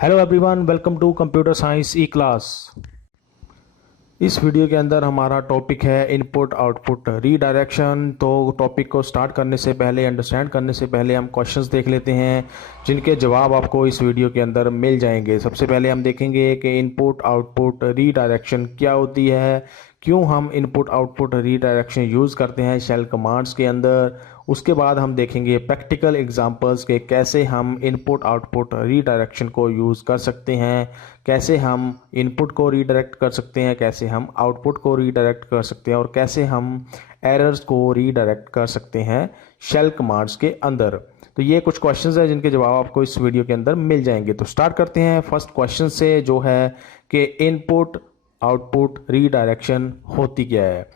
Hello everyone, welcome to computer science e class. इस वीडियो के अंदर हमारा टॉपिक है इनपुट आउटपुट रीडायरेक्शन। तो टॉपिक को स्टार्ट करने से पहले, अंडरस्टैंड करने से पहले हम क्वेश्चंस देख लेते हैं जिनके जवाब आपको इस वीडियो के अंदर मिल जाएंगे। सबसे पहले हम देखेंगे कि इनपुट आउटपुट रीडायरेक्शन क्या होती है, क्यों हम इनपुट आउटपुट रीडायरेक्शन यूज़ करते हैं शेल कमांड्स के अंदर। उसके बाद हम देखेंगे प्रैक्टिकल एग्जांपल्स के कैसे हम इनपुट आउटपुट रीडायरेक्शन को यूज़ कर सकते हैं, कैसे हम इनपुट को रीडायरेक्ट कर सकते हैं, कैसे हम आउटपुट को रीडायरेक्ट कर सकते हैं और कैसे हम एरर्स को रीडायरेक्ट कर सकते हैं शेल कमांड्स के अंदर। तो ये कुछ क्वेश्चंस हैं जिनके जवाब आपको इस वीडियो के अंदर मिल जाएंगे। तो स्टार्ट करते हैं फर्स्ट क्वेश्चन से, जो है कि इनपुट आउटपुट रीडायरेक्शन होती क्या है।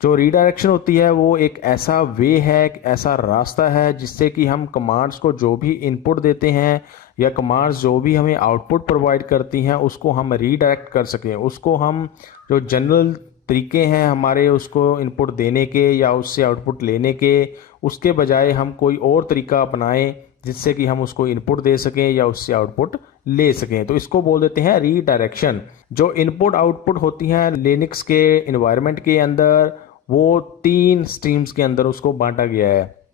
जो रीडायरेक्शन होती है वो एक ऐसा वे है, एक ऐसा रास्ता है जिससे कि हम कमांड्स को जो भी इनपुट देते हैं या कमांड्स जो भी हमें आउटपुट प्रोवाइड करती हैं उसको हम रीडायरेक्ट कर सकें। उसको हम जो जनरल तरीके हैं हमारे उसको इनपुट देने के या उससे आउटपुट लेने के, उसके बजाय हम कोई और तरीका अपनाएं जिससे कि हम उसको इनपुट दे सकें या उससे आउटपुट ले सकें। तो इसको बोल देते हैं रीडायरेक्शन। जो इनपुट आउटपुट होती हैं लिनक्स के इन्वायरमेंट के अंदर, वो 3 स्ट्रीम्स के अंदर उसको बांटा गया है।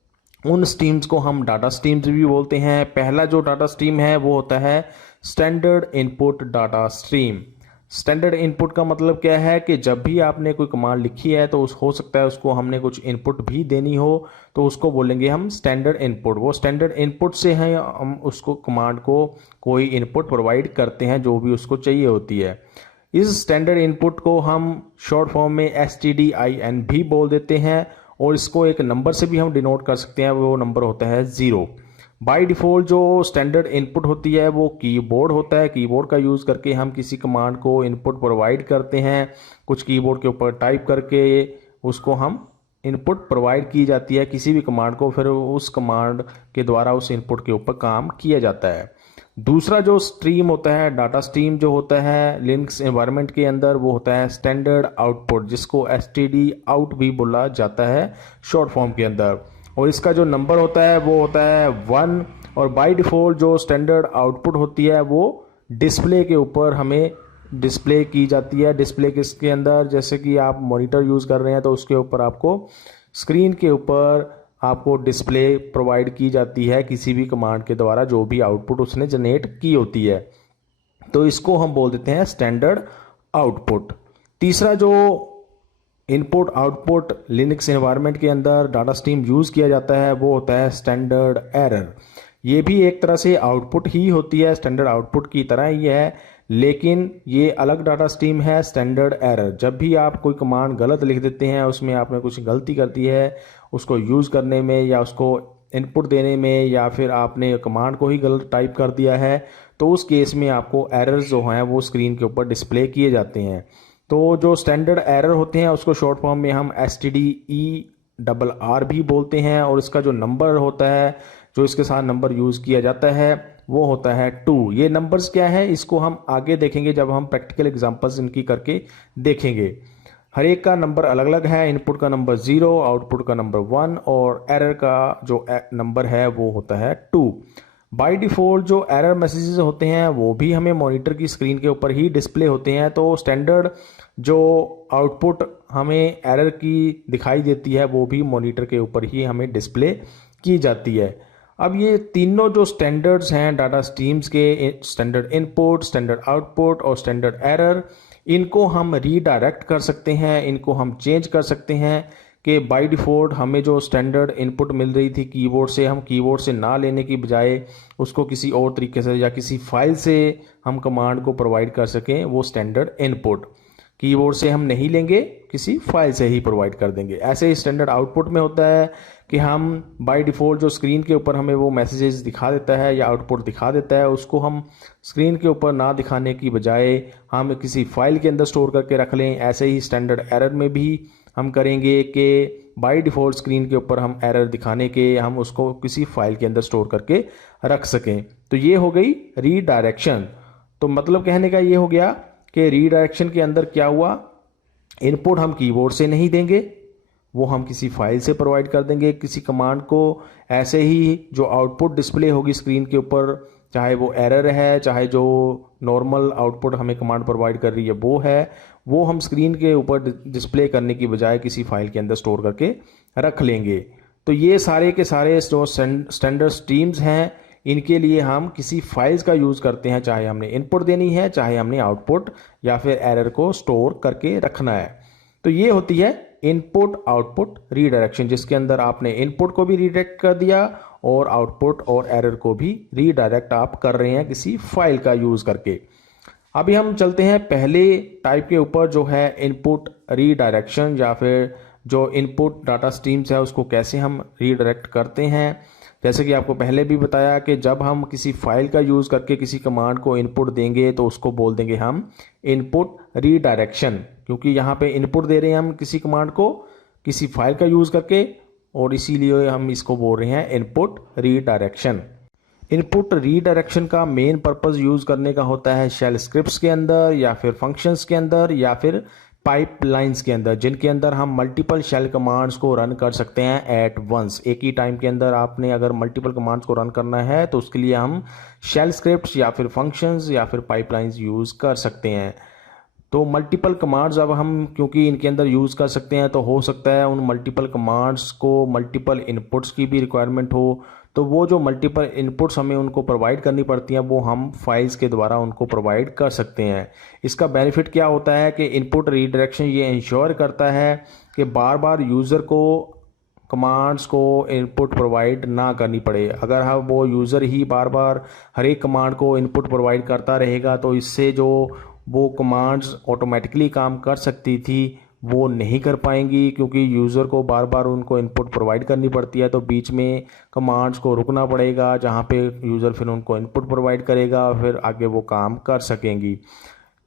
उन स्ट्रीम्स को हम डाटा स्ट्रीम्स भी बोलते हैं। पहला जो डाटा स्ट्रीम है वो होता है standard input data stream. Standard input का मतलब क्या है कि जब भी आपने कोई कमांड लिखी है तो हो सकता है उसको हमने कुछ इनपुट भी देनी हो, तो उसको बोलेंगे हम स्टैंडर्ड इनपुट। वो स्टैंडर्ड इनपुट से है हम उसको कमांड को कोई इनपुट प्रोवाइड करते हैं जो भी उसको चाहिए होती है। इस स्टैंडर्ड इनपुट को हम शॉर्ट फॉर्म में STDIN भी बोल देते हैं और इसको एक नंबर से भी हम डिनोट कर सकते हैं, वो नंबर होता है 0। बाय डिफ़ॉल्ट जो स्टैंडर्ड इनपुट होती है वो कीबोर्ड होता है। कीबोर्ड का यूज़ करके हम किसी कमांड को इनपुट प्रोवाइड करते हैं। कुछ कीबोर्ड के ऊपर टाइप करके उसको हम इनपुट प्रोवाइड की जाती है किसी भी कमांड को, फिर उस कमांड के द्वारा उस इनपुट के ऊपर काम किया जाता है। दूसरा जो स्ट्रीम होता है, डाटा स्ट्रीम जो होता है लिनक्स एनवायरनमेंट के अंदर, वो होता है स्टैंडर्ड आउटपुट, जिसको STD आउट भी बोला जाता है शॉर्ट फॉर्म के अंदर। और इसका जो नंबर होता है वो होता है 1। और बाय डिफ़ॉल्ट जो स्टैंडर्ड आउटपुट होती है वो डिस्प्ले के ऊपर हमें डिस्प्ले की जाती है। डिस्प्ले किसके अंदर, जैसे कि आप मॉनिटर यूज़ कर रहे हैं तो उसके ऊपर आपको स्क्रीन के ऊपर आपको डिस्प्ले प्रोवाइड की जाती है किसी भी कमांड के द्वारा जो भी आउटपुट उसने जनरेट की होती है। तो इसको हम बोल देते हैं स्टैंडर्ड आउटपुट। तीसरा जो इनपुट आउटपुट लिनक्स एनवायरनमेंट के अंदर डाटा स्ट्रीम यूज़ किया जाता है वो होता है स्टैंडर्ड एरर। ये भी एक तरह से आउटपुट ही होती है, स्टैंडर्ड आउटपुट की तरह ही है, लेकिन ये अलग डाटा स्ट्रीम है। स्टैंडर्ड एरर, जब भी आप कोई कमांड गलत लिख देते हैं, उसमें आपने कुछ गलती कर दी है उसको यूज़ करने में या उसको इनपुट देने में, या फिर आपने कमांड को ही गलत टाइप कर दिया है, तो उस केस में आपको एरर्स जो हैं वो स्क्रीन के ऊपर डिस्प्ले किए जाते हैं। तो जो स्टैंडर्ड एरर होते हैं उसको शॉर्ट फॉर्म में हम STDERR भी बोलते हैं। और इसका जो नंबर होता है, जो इसके साथ नंबर यूज़ किया जाता है वो होता है 2। ये नंबर्स क्या है इसको हम आगे देखेंगे जब हम प्रैक्टिकल एग्जांपल्स इनकी करके देखेंगे। हर एक का नंबर अलग अलग है। इनपुट का नंबर 0, आउटपुट का नंबर 1 और एरर का जो नंबर है वो होता है 2। बाय डिफ़ॉल्ट जो एरर मैसेजेस होते हैं वो भी हमें मॉनिटर की स्क्रीन के ऊपर ही डिस्प्ले होते हैं। तो स्टैंडर्ड जो आउटपुट हमें एरर की दिखाई देती है वो भी मॉनिटर के ऊपर ही हमें डिस्प्ले की जाती है। अब ये तीनों जो स्टैंडर्ड्स हैं डाटा स्ट्रीम्स के, स्टैंडर्ड इनपुट, स्टैंडर्ड आउटपुट और स्टैंडर्ड एरर, इनको हम रीडायरेक्ट कर सकते हैं, इनको हम चेंज कर सकते हैं कि बाय डिफ़ॉल्ट हमें जो स्टैंडर्ड इनपुट मिल रही थी कीबोर्ड से, हम कीबोर्ड से ना लेने की बजाय उसको किसी और तरीके से या किसी फाइल से हम कमांड को प्रोवाइड कर सकें। वो स्टैंडर्ड इनपुट कीबोर्ड से हम नहीं लेंगे, किसी फाइल से ही प्रोवाइड कर देंगे। ऐसे ही स्टैंडर्ड आउटपुट में होता है कि हम बाय डिफ़ॉल्ट जो स्क्रीन के ऊपर हमें वो मैसेजेस दिखा देता है या आउटपुट दिखा देता है, उसको हम स्क्रीन के ऊपर ना दिखाने की बजाय हम किसी फाइल के अंदर स्टोर करके रख लें। ऐसे ही स्टैंडर्ड एरर में भी हम करेंगे कि बाय डिफ़ॉल्ट स्क्रीन के ऊपर हम एरर दिखाने के हम उसको किसी फाइल के अंदर स्टोर करके रख सकें। तो ये हो गई रीडायरेक्शन। तो मतलब कहने का ये हो गया कि रीडायरेक्शन के अंदर क्या हुआ, इनपुट हम कीबोर्ड से नहीं देंगे, वो हम किसी फाइल से प्रोवाइड कर देंगे किसी कमांड को। ऐसे ही जो आउटपुट डिस्प्ले होगी स्क्रीन के ऊपर चाहे वो एरर है, चाहे जो नॉर्मल आउटपुट हमें कमांड प्रोवाइड कर रही है वो हम स्क्रीन के ऊपर डिस्प्ले करने की बजाय किसी फाइल के अंदर स्टोर करके रख लेंगे। तो ये सारे के सारे जो स्टैंडर्ड स्ट्रीम्स हैं, इनके लिए हम किसी फाइल्स का यूज़ करते हैं, चाहे हमने इनपुट देनी है, चाहे हमने आउटपुट या फिर एरर को स्टोर करके रखना है। तो ये होती है इनपुट आउटपुट रीडायरेक्शन, जिसके अंदर आपने इनपुट को भी रीडायरेक्ट कर दिया और आउटपुट और एरर को भी रीडायरेक्ट आप कर रहे हैं किसी फाइल का यूज़ करके। अभी हम चलते हैं पहले टाइप के ऊपर, जो है इनपुट रीडायरेक्शन, या फिर जो इनपुट डाटा स्ट्रीम्स है उसको कैसे हम रीडायरेक्ट करते हैं। जैसे कि आपको पहले भी बताया कि जब हम किसी फाइल का यूज़ करके किसी कमांड को इनपुट देंगे तो उसको बोल देंगे हम इनपुट रीडायरेक्शन, क्योंकि यहाँ पे इनपुट दे रहे हैं हम किसी कमांड को किसी फाइल का यूज़ करके, और इसीलिए हम इसको बोल रहे हैं इनपुट रीडायरेक्शन। इनपुट रीडायरेक्शन का मेन पर्पस यूज़ करने का होता है शेल स्क्रिप्ट्स के अंदर, या फिर फंक्शंस के अंदर, या फिर पाइपलाइंस के अंदर, जिनके अंदर हम मल्टीपल शेल कमांड्स को रन कर सकते हैं एट वंस। एक ही टाइम के अंदर आपने अगर मल्टीपल कमांड्स को रन करना है तो उसके लिए हम शेल स्क्रिप्ट्स या फिर फंक्शंस या फिर पाइपलाइंस यूज़ कर सकते हैं। तो मल्टीपल कमांड्स अब हम क्योंकि इनके अंदर यूज़ कर सकते हैं, तो हो सकता है उन मल्टीपल कमांड्स को मल्टीपल इनपुट्स की भी रिक्वायरमेंट हो, तो वो जो मल्टीपल इनपुट्स हमें उनको प्रोवाइड करनी पड़ती हैं वो हम फाइल्स के द्वारा उनको प्रोवाइड कर सकते हैं। इसका बेनिफिट क्या होता है कि इनपुट रीडायरेक्शन ये इंश्योर करता है कि बार बार यूज़र को कमांड्स को इनपुट प्रोवाइड ना करनी पड़े। अगर हम वो यूज़र ही बार बार हर एक कमांड को इनपुट प्रोवाइड करता रहेगा तो इससे जो वो कमांड्स ऑटोमेटिकली काम कर सकती थी वो नहीं कर पाएंगी, क्योंकि यूज़र को बार बार उनको इनपुट प्रोवाइड करनी पड़ती है, तो बीच में कमांड्स को रुकना पड़ेगा जहाँ पे यूज़र फिर उनको इनपुट प्रोवाइड करेगा, फिर आगे वो काम कर सकेंगी।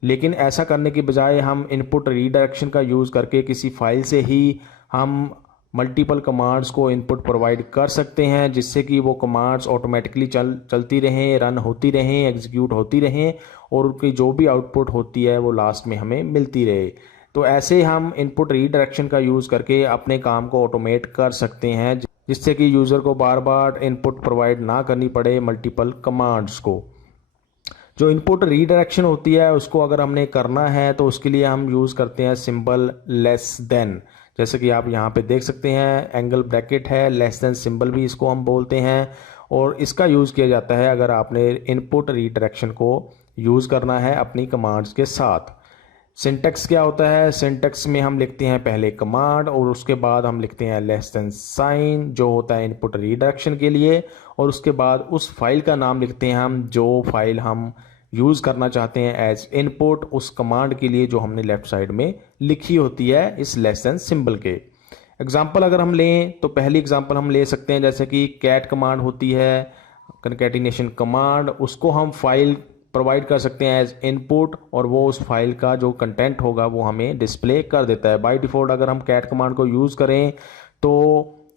लेकिन ऐसा करने की बजाय हम इनपुट रीडायरेक्शन का यूज़ करके किसी फाइल से ही हम मल्टीपल कमांड्स को इनपुट प्रोवाइड कर सकते हैं, जिससे कि वो कमांड्स ऑटोमेटिकली चलती रहें, रन होती रहें, एग्जीक्यूट होती रहें, और उनकी जो भी आउटपुट होती है वो लास्ट में हमें मिलती रहे। तो ऐसे हम इनपुट रीडायरेक्शन का यूज़ करके अपने काम को ऑटोमेट कर सकते हैं, जिससे कि यूज़र को बार बार इनपुट प्रोवाइड ना करनी पड़े मल्टीपल कमांड्स को। जो इनपुट रीडायरेक्शन होती है उसको अगर हमने करना है तो उसके लिए हम यूज़ करते हैं सिंबल लेस देन। जैसे कि आप यहाँ पे देख सकते हैं एंगल ब्रैकेट है, लेस देन सिंबल भी इसको हम बोलते हैं, और इसका यूज़ किया जाता है अगर आपने इनपुट रीडायरेक्शन को यूज़ करना है अपनी कमांड्स के साथ। सिंटेक्स क्या होता है? सिंटेक्स में हम लिखते हैं पहले कमांड और उसके बाद हम लिखते हैं लेस देन साइन, जो होता है इनपुट रीडायरेक्शन के लिए, और उसके बाद उस फाइल का नाम लिखते हैं हम जो फाइल हम यूज़ करना चाहते हैं एज इनपुट उस कमांड के लिए जो हमने लेफ्ट साइड में लिखी होती है इस लेस देन सिंबल के। एग्जाम्पल अगर हम लें तो पहली एग्जाम्पल हम ले सकते हैं, जैसे कि कैट कमांड होती है, कनकैटिनेशन कमांड, उसको हम फाइल प्रोवाइड कर सकते हैं एज इनपुट, और वो उस फाइल का जो कंटेंट होगा वो हमें डिस्प्ले कर देता है। बाय डिफ़ॉल्ट अगर हम कैट कमांड को यूज़ करें तो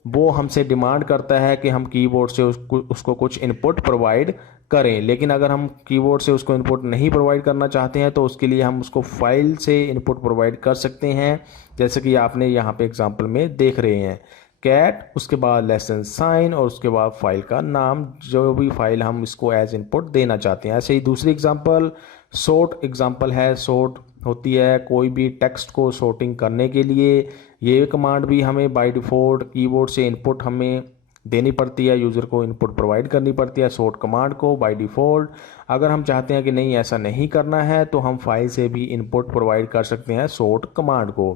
वो हमसे डिमांड करता है कि हम कीबोर्ड से उसको कुछ इनपुट प्रोवाइड करें, लेकिन अगर हम कीबोर्ड से उसको इनपुट नहीं प्रोवाइड करना चाहते हैं तो उसके लिए हम उसको फाइल से इनपुट प्रोवाइड कर सकते हैं, जैसे कि आपने यहाँ पे एग्जांपल में देख रहे हैं कैट, उसके बाद लेस देन साइन और उसके बाद फाइल का नाम, जो भी फाइल हम इसको एज इनपुट देना चाहते हैं। ऐसे ही दूसरी एग्जांपल सॉर्ट एग्जांपल है। सॉर्ट होती है कोई भी टेक्स्ट को सॉर्टिंग करने के लिए, ये कमांड भी हमें बाय डिफ़ॉल्ट कीबोर्ड से इनपुट हमें देनी पड़ती है, यूज़र को इनपुट प्रोवाइड करनी पड़ती है सॉर्ट कमांड को बाय डिफ़ॉल्ट। अगर हम चाहते हैं कि नहीं ऐसा नहीं करना है तो हम फाइल से भी इनपुट प्रोवाइड कर सकते हैं सॉर्ट कमांड को।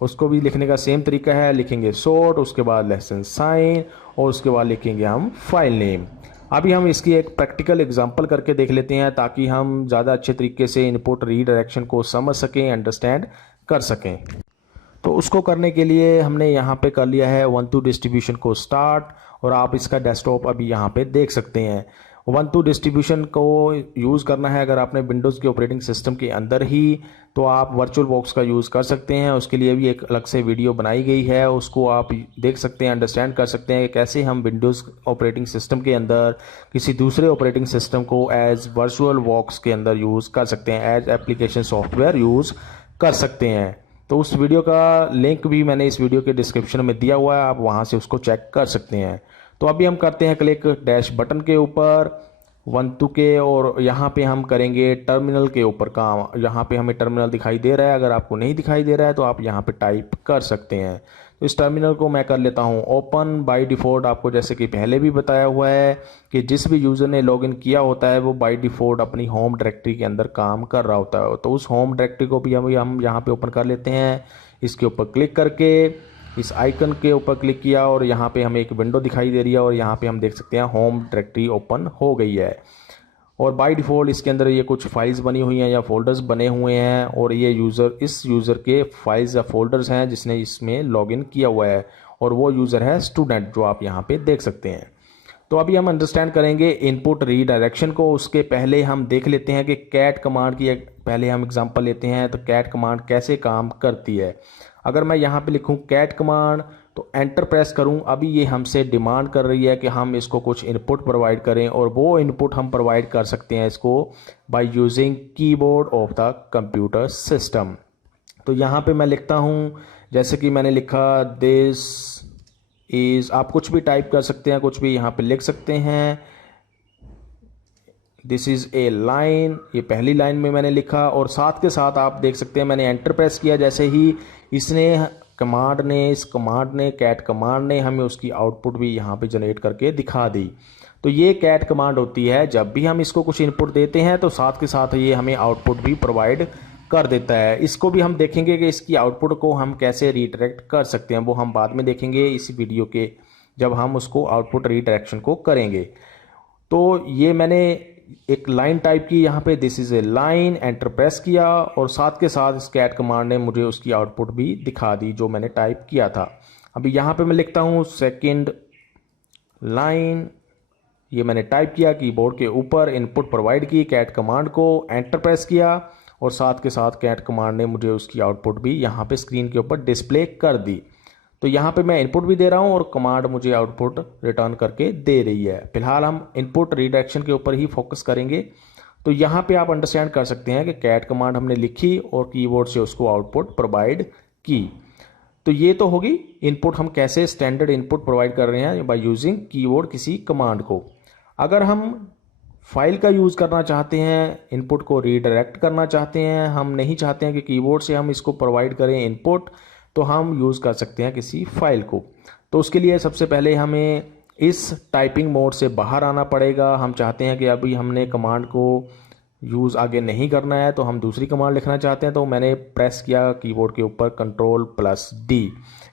उसको भी लिखने का सेम तरीका है, लिखेंगे सॉर्ट, उसके बाद लेस देन साइन और उसके बाद लिखेंगे हम फाइल नेम। अभी हम इसकी एक प्रैक्टिकल एग्जांपल करके देख लेते हैं ताकि हम ज़्यादा अच्छे तरीके से इनपुट रीडायरेक्शन को समझ सकें, अंडरस्टैंड कर सकें। तो उसको करने के लिए हमने यहाँ पे कर लिया है 1-2 डिस्ट्रीब्यूशन को स्टार्ट, और आप इसका डेस्कटॉप अभी यहाँ पे देख सकते हैं। 1-2 डिस्ट्रीब्यूशन को यूज़ करना है अगर आपने विंडोज़ के ऑपरेटिंग सिस्टम के अंदर ही, तो आप वर्चुअल बॉक्स का यूज़ कर सकते हैं। उसके लिए भी एक अलग से वीडियो बनाई गई है, उसको आप देख सकते हैं, अंडरस्टैंड कर सकते हैं कि कैसे हम विंडोज़ ऑपरेटिंग सिस्टम के अंदर किसी दूसरे ऑपरेटिंग सिस्टम को एज वर्चुअल बॉक्स के अंदर यूज़ कर सकते हैं, एज एप्लीकेशन सॉफ्टवेयर यूज़ कर सकते हैं। तो उस वीडियो का लिंक भी मैंने इस वीडियो के डिस्क्रिप्शन में दिया हुआ है, आप वहाँ से उसको चेक कर सकते हैं। तो अभी हम करते हैं क्लिक डैश बटन के ऊपर, 1 2 के, और यहाँ पे हम करेंगे टर्मिनल के ऊपर काम। यहाँ पे हमें टर्मिनल दिखाई दे रहा है, अगर आपको नहीं दिखाई दे रहा है तो आप यहाँ पे टाइप कर सकते हैं। तो इस टर्मिनल को मैं कर लेता हूँ ओपन। बाय डिफ़ॉल्ट आपको जैसे कि पहले भी बताया हुआ है कि जिस भी यूज़र ने लॉगिन किया होता है वो बाय डिफ़ॉल्ट अपनी होम डायरेक्टरी के अंदर काम कर रहा होता है। तो उस होम डायरेक्टरी को भी हम यहाँ पे ओपन कर लेते हैं। इसके ऊपर क्लिक करके इस आइकन के ऊपर क्लिक किया और यहाँ पे हमें एक विंडो दिखाई दे रही है और यहाँ पे हम देख सकते हैं होम डायरेक्टरी ओपन हो गई है। और बाय डिफ़ॉल्ट इसके अंदर ये कुछ फाइल्स बनी हुई हैं या फोल्डर्स बने हुए हैं, और ये इस यूज़र के फाइल्स या फोल्डर्स हैं जिसने इसमें लॉगिन किया हुआ है, और वो यूज़र है स्टूडेंट, जो आप यहाँ पे देख सकते हैं। तो अभी हम अंडरस्टैंड करेंगे इनपुट रीडायरेक्शन को। उसके पहले हम देख लेते हैं कि कैट कमांड की पहले हम एग्जांपल लेते हैं। तो कैट कमांड कैसे काम करती है। अगर मैं यहाँ पे लिखूँ कैट कमांड तो एंटर प्रेस करूँ, अभी ये हमसे डिमांड कर रही है कि हम इसको कुछ इनपुट प्रोवाइड करें, और वो इनपुट हम प्रोवाइड कर सकते हैं इसको by using keyboard of the computer system. तो यहाँ पे मैं लिखता हूँ, जैसे कि मैंने लिखा दिस इज़, आप कुछ भी टाइप कर सकते हैं, कुछ भी यहाँ पे लिख सकते हैं। दिस इज़ ए लाइन, ये पहली लाइन में मैंने लिखा, और साथ के साथ आप देख सकते हैं मैंने एंटर प्रेस किया, जैसे ही इस कमांड ने कैट कमांड ने हमें उसकी आउटपुट भी यहाँ पे जनरेट करके दिखा दी। तो ये कैट कमांड होती है, जब भी हम इसको कुछ इनपुट देते हैं तो साथ के साथ ये हमें आउटपुट भी प्रोवाइड कर देता है। इसको भी हम देखेंगे कि इसकी आउटपुट को हम कैसे रीडायरेक्ट कर सकते हैं, वो हम बाद में देखेंगे इस वीडियो के, जब हम उसको आउटपुट रीडायरेक्शन को करेंगे। तो ये मैंने एक लाइन टाइप की यहाँ पे, this is a line, enter press किया, और साथ के साथ इस कैट कमांड ने मुझे उसकी आउटपुट भी दिखा दी जो मैंने टाइप किया था। अभी यहाँ पे मैं लिखता हूँ सेकंड लाइन, ये मैंने टाइप किया कीबोर्ड के ऊपर, इनपुट प्रोवाइड की कैट कमांड को, एंटर प्रेस किया, और साथ के साथ कैट कमांड ने मुझे उसकी आउटपुट भी यहाँ पे स्क्रीन के ऊपर डिस्प्ले कर दी। तो यहाँ पे मैं इनपुट भी दे रहा हूँ और कमांड मुझे आउटपुट रिटर्न करके दे रही है। फिलहाल हम इनपुट रीडायरेक्शन के ऊपर ही फोकस करेंगे। तो यहाँ पे आप अंडरस्टैंड कर सकते हैं कि कैट कमांड हमने लिखी और कीबोर्ड से उसको आउटपुट प्रोवाइड की। तो ये तो होगी इनपुट, हम कैसे स्टैंडर्ड इनपुट प्रोवाइड कर रहे हैं बाय यूजिंग कीबोर्ड किसी कमांड को। अगर हम फाइल का यूज़ करना चाहते हैं, इनपुट को रीडायरेक्ट करना चाहते हैं, हम नहीं चाहते हैं कि कीबोर्ड से हम इसको प्रोवाइड करें इनपुट, तो हम यूज़ कर सकते हैं किसी फाइल को। तो उसके लिए सबसे पहले हमें इस टाइपिंग मोड से बाहर आना पड़ेगा। हम चाहते हैं कि अभी हमने कमांड को यूज़ आगे नहीं करना है, तो हम दूसरी कमांड लिखना चाहते हैं। तो मैंने प्रेस किया कीबोर्ड के ऊपर Ctrl+D,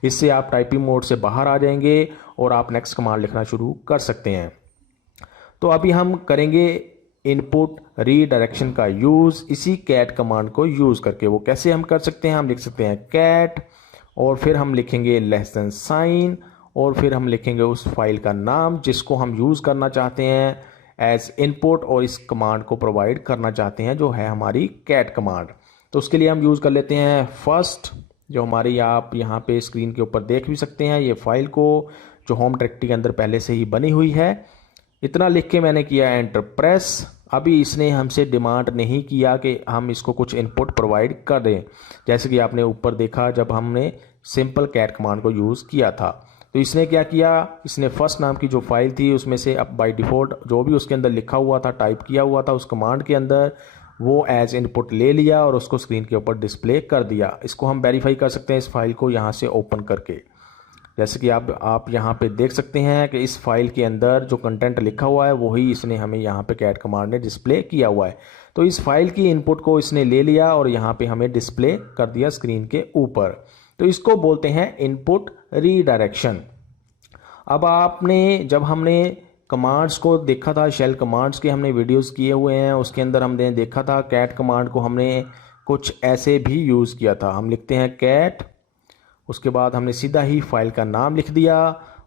इससे आप टाइपिंग मोड से बाहर आ जाएंगे और आप नेक्स्ट कमांड लिखना शुरू कर सकते हैं। तो अभी हम करेंगे इनपुट रीडायरेक्शन का यूज़ इसी कैट कमांड को यूज़ करके। वो कैसे हम कर सकते हैं, हम लिख सकते हैं कैट, और फिर हम लिखेंगे $, और फिर हम लिखेंगे उस फाइल का नाम जिसको हम यूज़ करना चाहते हैं एज इनपुट, और इस कमांड को प्रोवाइड करना चाहते हैं जो है हमारी कैट कमांड। तो उसके लिए हम यूज़ कर लेते हैं फर्स्ट, जो हमारी आप यहाँ पे स्क्रीन के ऊपर देख भी सकते हैं, ये फाइल को जो होम डायरेक्टरी के अंदर पहले से ही बनी हुई है। इतना लिख के मैंने किया एंटर प्रेस। अभी इसने हमसे डिमांड नहीं किया कि हम इसको कुछ इनपुट प्रोवाइड कर दें, जैसे कि आपने ऊपर देखा जब हमने सिंपल कैट कमांड को यूज़ किया था। तो इसने क्या किया, इसने फर्स्ट नाम की जो फाइल थी उसमें से अब बाय डिफ़ॉल्ट जो भी उसके अंदर लिखा हुआ था, टाइप किया हुआ था उस कमांड के अंदर, वो एज इनपुट ले लिया और उसको स्क्रीन के ऊपर डिस्प्ले कर दिया। इसको हम वेरीफाई कर सकते हैं इस फाइल को यहाँ से ओपन करके, जैसे कि आप यहाँ पे देख सकते हैं कि इस फाइल के अंदर जो कंटेंट लिखा हुआ है वही इसने हमें यहाँ पे कैट कमांड ने डिस्प्ले किया हुआ है। तो इस फाइल की इनपुट को इसने ले लिया और यहाँ पे हमें डिस्प्ले कर दिया स्क्रीन के ऊपर। तो इसको बोलते हैं इनपुट रीडायरेक्शन। अब जब हमने कमांड्स को देखा था, शेल कमांड्स के हमने वीडियोस किए हुए हैं, उसके अंदर हमने देखा था कैट कमांड को हमने कुछ ऐसे भी यूज़ किया था। हम लिखते हैं कैट, उसके बाद हमने सीधा ही फाइल का नाम लिख दिया,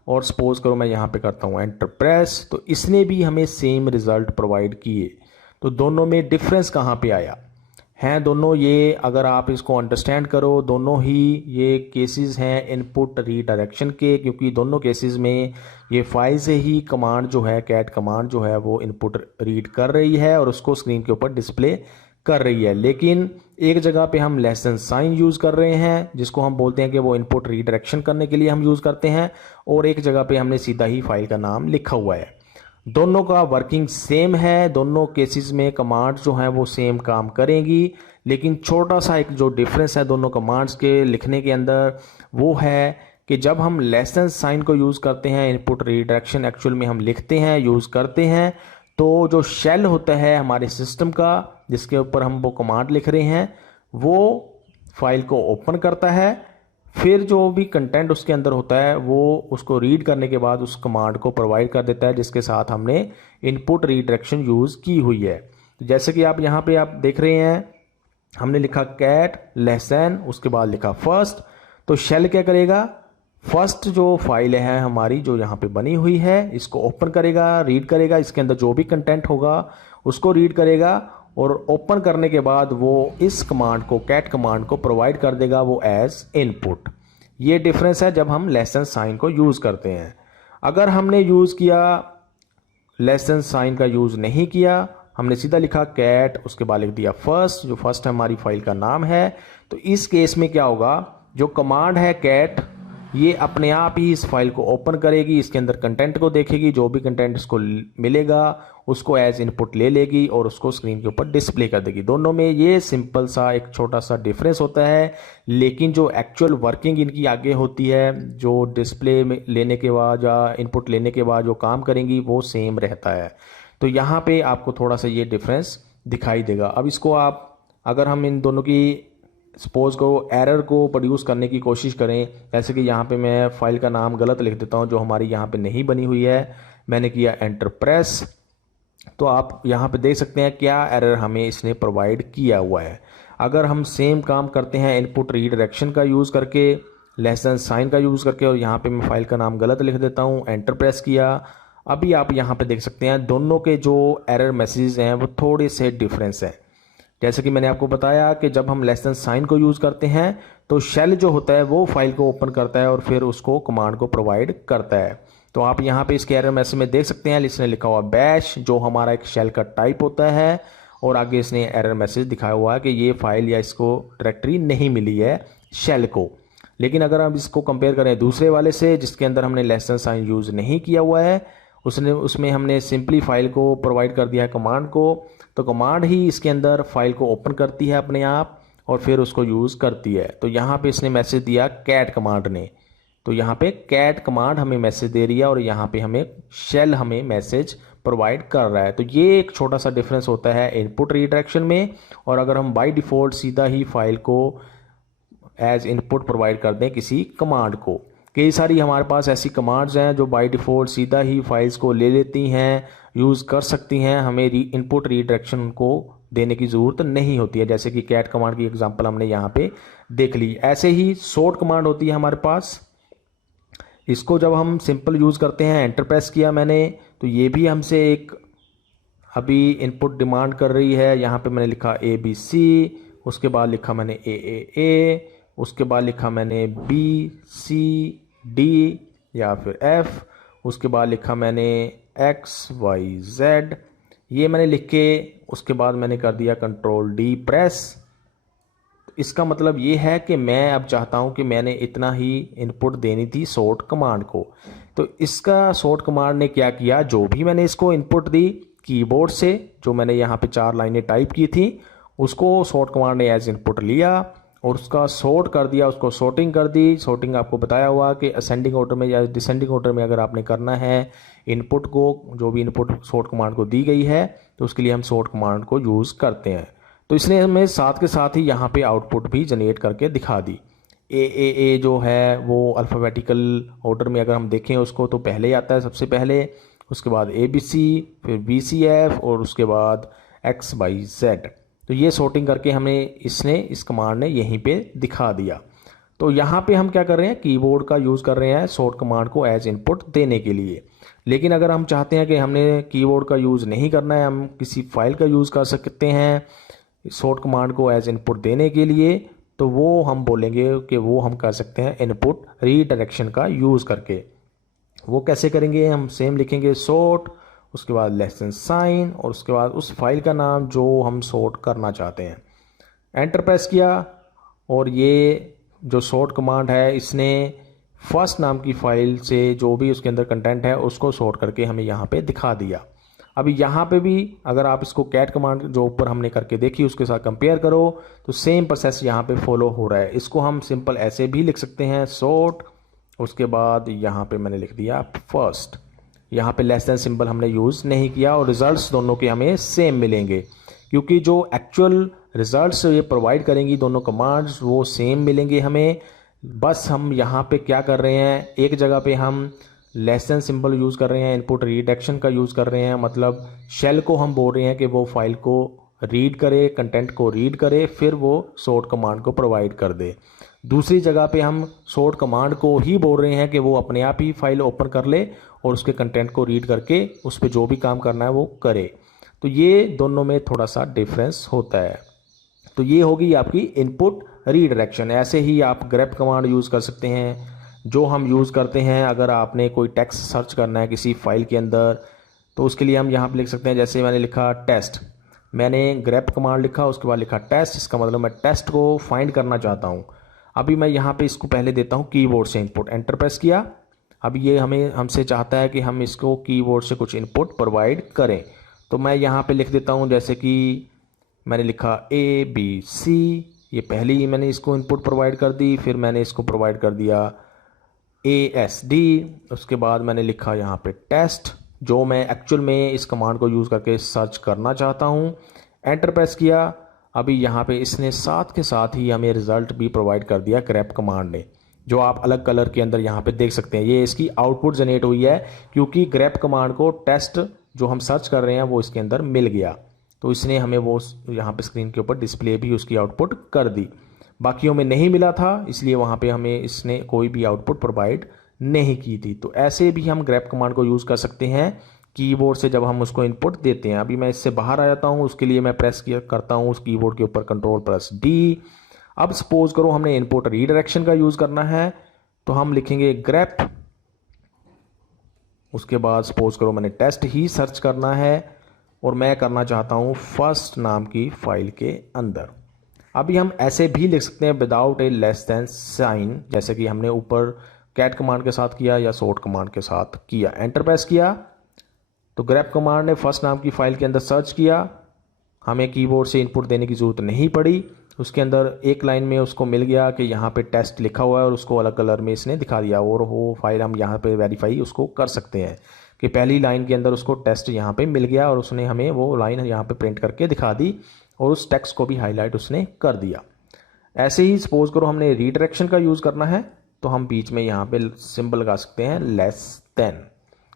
और सपोज करो मैं यहाँ पे करता हूँ एंटर प्रेस, तो इसने भी हमें सेम रिज़ल्ट प्रोवाइड किए। तो दोनों में डिफरेंस कहाँ पे आया हैं, दोनों ये अगर आप इसको अंडरस्टैंड करो, दोनों ही ये केसेस हैं इनपुट रीडायरेक्शन के, क्योंकि दोनों केसेस में ये फाइल से ही कमांड जो है, कैट कमांड जो है वो इनपुट रीड कर रही है और उसको स्क्रीन के ऊपर डिस्प्ले कर रही है। लेकिन एक जगह पे हम $, यूज़ कर रहे हैं जिसको हम बोलते हैं कि वो इनपुट रीडायरेक्शन करने के लिए हम यूज़ करते हैं, और एक जगह पे हमने सीधा ही फाइल का नाम लिखा हुआ है। दोनों का वर्किंग सेम है, दोनों केसेस में कमांड जो है वो सेम काम करेंगी, लेकिन छोटा सा एक जो डिफरेंस है दोनों कमांड्स के लिखने के अंदर वो है कि जब हम लेस देन साइन को यूज़ करते हैं, इनपुट रीडायरेक्शन एक्चुअल में हम लिखते हैं, यूज़ करते हैं, तो जो शेल होता है हमारे सिस्टम का जिसके ऊपर हम वो कमांड लिख रहे हैं वो फाइल को ओपन करता है, फिर जो भी कंटेंट उसके अंदर होता है वो उसको रीड करने के बाद उस कमांड को प्रोवाइड कर देता है जिसके साथ हमने इनपुट रीडायरेक्शन यूज़ की हुई है। तो जैसे कि आप यहाँ पे आप देख रहे हैं, हमने लिखा कैट लेस देन, उसके बाद लिखा फर्स्ट। तो शेल क्या करेगा, फर्स्ट जो फाइल है हमारी जो यहाँ पे बनी हुई है इसको ओपन करेगा, रीड करेगा, इसके अंदर जो भी कंटेंट होगा उसको रीड करेगा और ओपन करने के बाद वो इस कमांड को, कैट कमांड को प्रोवाइड कर देगा वो एज इनपुट। ये डिफरेंस है जब हम लेस देन साइन को यूज़ करते हैं। अगर हमने यूज़ किया लेस देन साइन का यूज़ नहीं किया, हमने सीधा लिखा कैट, उसके बाद लिख दिया फर्स्ट, जो फर्स्ट हमारी फाइल का नाम है, तो इस केस में क्या होगा, जो कमांड है कैट ये अपने आप ही इस फाइल को ओपन करेगी, इसके अंदर कंटेंट को देखेगी, जो भी कंटेंट इसको मिलेगा उसको एज इनपुट ले लेगी और उसको स्क्रीन के ऊपर डिस्प्ले कर देगी। दोनों में ये सिंपल सा एक छोटा सा डिफरेंस होता है, लेकिन जो एक्चुअल वर्किंग इनकी आगे होती है, जो डिस्प्ले में लेने के बाद या इनपुट लेने के बाद जो काम करेंगी वो सेम रहता है। तो यहाँ पे आपको थोड़ा सा ये डिफरेंस दिखाई देगा। अब इसको आप, अगर हम इन दोनों की सपोज को एरर को प्रोड्यूस करने की कोशिश करें, जैसे कि यहाँ पे मैं फाइल का नाम गलत लिख देता हूँ जो हमारी यहाँ पे नहीं बनी हुई है, मैंने किया एंटर प्रेस, तो आप यहाँ पे देख सकते हैं क्या एरर हमें इसने प्रोवाइड किया हुआ है। अगर हम सेम काम करते हैं इनपुट रीडायरेक्शन का यूज़ करके, लेस देन साइन का यूज़ करके, और यहाँ पे मैं फाइल का नाम गलत लिख देता हूँ, एंटर प्रेस किया, अभी आप यहाँ पे देख सकते हैं दोनों के जो एरर मैसेजेस हैं वो थोड़े से डिफरेंस हैं। जैसे कि मैंने आपको बताया कि जब हम लेस देन साइन को यूज़ करते हैं तो शेल जो होता है वो फाइल को ओपन करता है और फिर उसको कमांड को प्रोवाइड करता है। तो आप यहाँ पे इसके एरर मैसेज में देख सकते हैं, इसने लिखा हुआ बैश जो हमारा एक शेल का टाइप होता है, और आगे इसने एरर मैसेज दिखाया हुआ है कि ये फाइल या इसको डायरेक्टरी नहीं मिली है शेल को। लेकिन अगर हम इसको कंपेयर करें दूसरे वाले से जिसके अंदर हमने लेस देन साइन यूज़ नहीं किया हुआ है, उसमें हमने सिंपली फाइल को प्रोवाइड कर दिया है कमांड को, तो कमांड ही इसके अंदर फाइल को ओपन करती है अपने आप और फिर उसको यूज़ करती है। तो यहाँ पे इसने मैसेज दिया कैट कमांड ने, तो यहाँ पे कैट कमांड हमें मैसेज दे रही है और यहाँ पे हमें शेल हमें मैसेज प्रोवाइड कर रहा है। तो ये एक छोटा सा डिफरेंस होता है इनपुट रीडायरेक्शन में। और अगर हम बाय डिफ़ॉल्ट सीधा ही फाइल को एज इनपुट प्रोवाइड कर दें किसी कमांड को, कई सारी हमारे पास ऐसी कमांड्स हैं जो बाय डिफ़ॉल्ट सीधा ही फाइल्स को ले लेती हैं, यूज़ कर सकती हैं, हमें इनपुट रीडायरेक्शन को देने की ज़रूरत नहीं होती है। जैसे कि कैट कमांड की एग्जांपल हमने यहाँ पे देख ली। ऐसे ही सॉर्ट कमांड होती है हमारे पास, इसको जब हम सिंपल यूज़ करते हैं, एंटर प्रेस किया मैंने, तो ये भी हमसे एक अभी इनपुट डिमांड कर रही है। यहाँ पे मैंने लिखा ABC, उसके बाद लिखा मैंने AAA, उसके बाद लिखा मैंने BCD या फिर F, उसके बाद लिखा मैंने XYZ, ये मैंने लिख के उसके बाद मैंने कर दिया कंट्रोल D प्रेस। इसका मतलब ये है कि मैं अब चाहता हूँ कि मैंने इतना ही इनपुट देनी थी सॉर्ट कमांड को। तो इसका सॉर्ट कमांड ने क्या किया, जो भी मैंने इसको इनपुट दी कीबोर्ड से, जो मैंने यहाँ पे 4 लाइनें टाइप की थी, उसको सॉर्ट कमांड ने एज इनपुट लिया और उसका सॉर्ट कर दिया, उसको सॉर्टिंग कर दी। सॉर्टिंग आपको बताया हुआ कि असेंडिंग ऑर्डर में या डिसेंडिंग ऑर्डर में अगर आपने करना है इनपुट को, जो भी इनपुट सॉर्ट कमांड को दी गई है, तो उसके लिए हम सॉर्ट कमांड को यूज़ करते हैं। तो इसने हमें साथ के साथ ही यहाँ पे आउटपुट भी जनरेट करके दिखा दी। AAA जो है वो अल्फ़ाबेटिकल ऑर्डर में अगर हम देखें उसको तो पहले ही आता है सबसे पहले, उसके बाद ABC, फिर BCF और उसके बाद XYZ। तो ये सॉर्टिंग करके हमें इस कमांड ने यहीं पे दिखा दिया। तो यहाँ पे हम क्या कर रहे हैं, कीबोर्ड का यूज़ कर रहे हैं सॉर्ट कमांड को एज इनपुट देने के लिए। लेकिन अगर हम चाहते हैं कि हमने कीबोर्ड का यूज़ नहीं करना है, हम किसी फाइल का यूज़ कर सकते हैं सॉर्ट कमांड को एज इनपुट देने के लिए, तो वो हम बोलेंगे कि वो हम कर सकते हैं इनपुट रीडायरेक्शन का यूज़ करके। वो कैसे करेंगे, हम सेम लिखेंगे सॉर्ट, उसके बाद लेस देन साइन और उसके बाद उस फाइल का नाम जो हम सॉर्ट करना चाहते हैं। एंटर प्रेस किया और ये जो सॉर्ट कमांड है इसने फर्स्ट नाम की फ़ाइल से जो भी उसके अंदर कंटेंट है उसको सॉर्ट करके हमें यहाँ पे दिखा दिया। अभी यहाँ पे भी अगर आप इसको कैट कमांड जो ऊपर हमने करके देखी उसके साथ कंपेयर करो तो सेम प्रोसेस यहाँ पे फॉलो हो रहा है। इसको हम सिंपल ऐसे भी लिख सकते हैं, सॉर्ट, उसके बाद यहाँ पे मैंने लिख दिया फर्स्ट। यहाँ पे लेस देन सिंबल हमने यूज़ नहीं किया और रिजल्ट्स दोनों के हमें सेम मिलेंगे, क्योंकि जो एक्चुअल रिजल्ट्स ये प्रोवाइड करेंगी दोनों कमांड्स वो सेम मिलेंगे हमें। बस हम यहाँ पे क्या कर रहे हैं, एक जगह पे हम लेस देन सिंबल यूज़ कर रहे हैं, इनपुट रीडायरेक्शन का यूज़ कर रहे हैं, मतलब शेल को हम बोल रहे हैं कि वो फाइल को रीड करे, कंटेंट को रीड करे, फिर वो सॉर्ट कमांड को प्रोवाइड कर दे। दूसरी जगह पे हम सॉर्ट कमांड को ही बोल रहे हैं कि वो अपने आप ही फाइल ओपन कर ले और उसके कंटेंट को रीड करके उस पर जो भी काम करना है वो करे। तो ये दोनों में थोड़ा सा डिफरेंस होता है। तो ये होगी आपकी इनपुट रीडायरेक्शन। ऐसे ही आप ग्रेप कमांड यूज़ कर सकते हैं जो हम यूज़ करते हैं अगर आपने कोई टेक्स्ट सर्च करना है किसी फाइल के अंदर, तो उसके लिए हम यहाँ पे लिख सकते हैं, जैसे मैंने लिखा टेस्ट, मैंने ग्रेप कमांड लिखा, उसके बाद लिखा टेस्ट, इसका मतलब मैं टेस्ट को फाइंड करना चाहता हूँ। अभी मैं यहाँ पे इसको पहले देता हूँ कीबोर्ड से इनपुट, एंटर प्रेस किया। अब ये हमसे चाहता है कि हम इसको कीबोर्ड से कुछ इनपुट प्रोवाइड करें, तो मैं यहाँ पे लिख देता हूँ, जैसे कि मैंने लिखा ABC, ये पहले ही मैंने इसको इनपुट प्रोवाइड कर दी, फिर मैंने इसको प्रोवाइड कर दिया ASD, उसके बाद मैंने लिखा यहाँ पे टेस्ट, जो मैं एक्चुअल में इस कमांड को यूज़ करके सर्च करना चाहता हूँ। एंटर प्रेस किया। अभी यहाँ पे इसने साथ के साथ ही हमें रिज़ल्ट भी प्रोवाइड कर दिया ग्रेप कमांड ने, जो आप अलग कलर के अंदर यहाँ पे देख सकते हैं। ये इसकी आउटपुट जनरेट हुई है क्योंकि ग्रेप कमांड को टेस्ट जो हम सर्च कर रहे हैं वो इसके अंदर मिल गया, तो इसने हमें वो यहाँ पे स्क्रीन के ऊपर डिस्प्ले भी उसकी आउटपुट कर दी। बाकियों में नहीं मिला था, इसलिए वहाँ पे हमें इसने कोई भी आउटपुट प्रोवाइड नहीं की थी। तो ऐसे भी हम ग्रेप कमांड को यूज़ कर सकते हैं कीबोर्ड से जब हम उसको इनपुट देते हैं। अभी मैं इससे बाहर आ जाता हूँ, उसके लिए मैं प्रेस करता हूँ उस कीबोर्ड के ऊपर Ctrl+D। अब सपोज करो हमने इनपुट रीडायरेक्शन का यूज़ करना है, तो हम लिखेंगे ग्रेप, उसके बाद सपोज करो मैंने टेस्ट ही सर्च करना है और मैं करना चाहता हूँ फर्स्ट नाम की फाइल के अंदर। अभी हम ऐसे भी लिख सकते हैं without a less than sign, जैसे कि हमने ऊपर कैट कमांड के साथ किया या सॉर्ट कमांड के साथ किया। एंटर प्रेस किया तो ग्रेप कमांड ने फर्स्ट नाम की फाइल के अंदर सर्च किया, हमें कीबोर्ड से इनपुट देने की ज़रूरत नहीं पड़ी। उसके अंदर एक लाइन में उसको मिल गया कि यहाँ पे टेस्ट लिखा हुआ है और उसको अलग कलर में इसने दिखा दिया, और वो फाइल हम यहाँ पे वेरीफाई उसको कर सकते हैं कि पहली लाइन के अंदर उसको टेस्ट यहाँ पे मिल गया और उसने हमें वो लाइन यहाँ पे प्रिंट करके दिखा दी और उस टेक्स्ट को भी हाईलाइट उसने कर दिया। ऐसे ही सपोज करो हमने रीडायरेक्शन का यूज़ करना है, तो हम बीच में यहाँ पे सिंबल लगा सकते हैं लेस देन।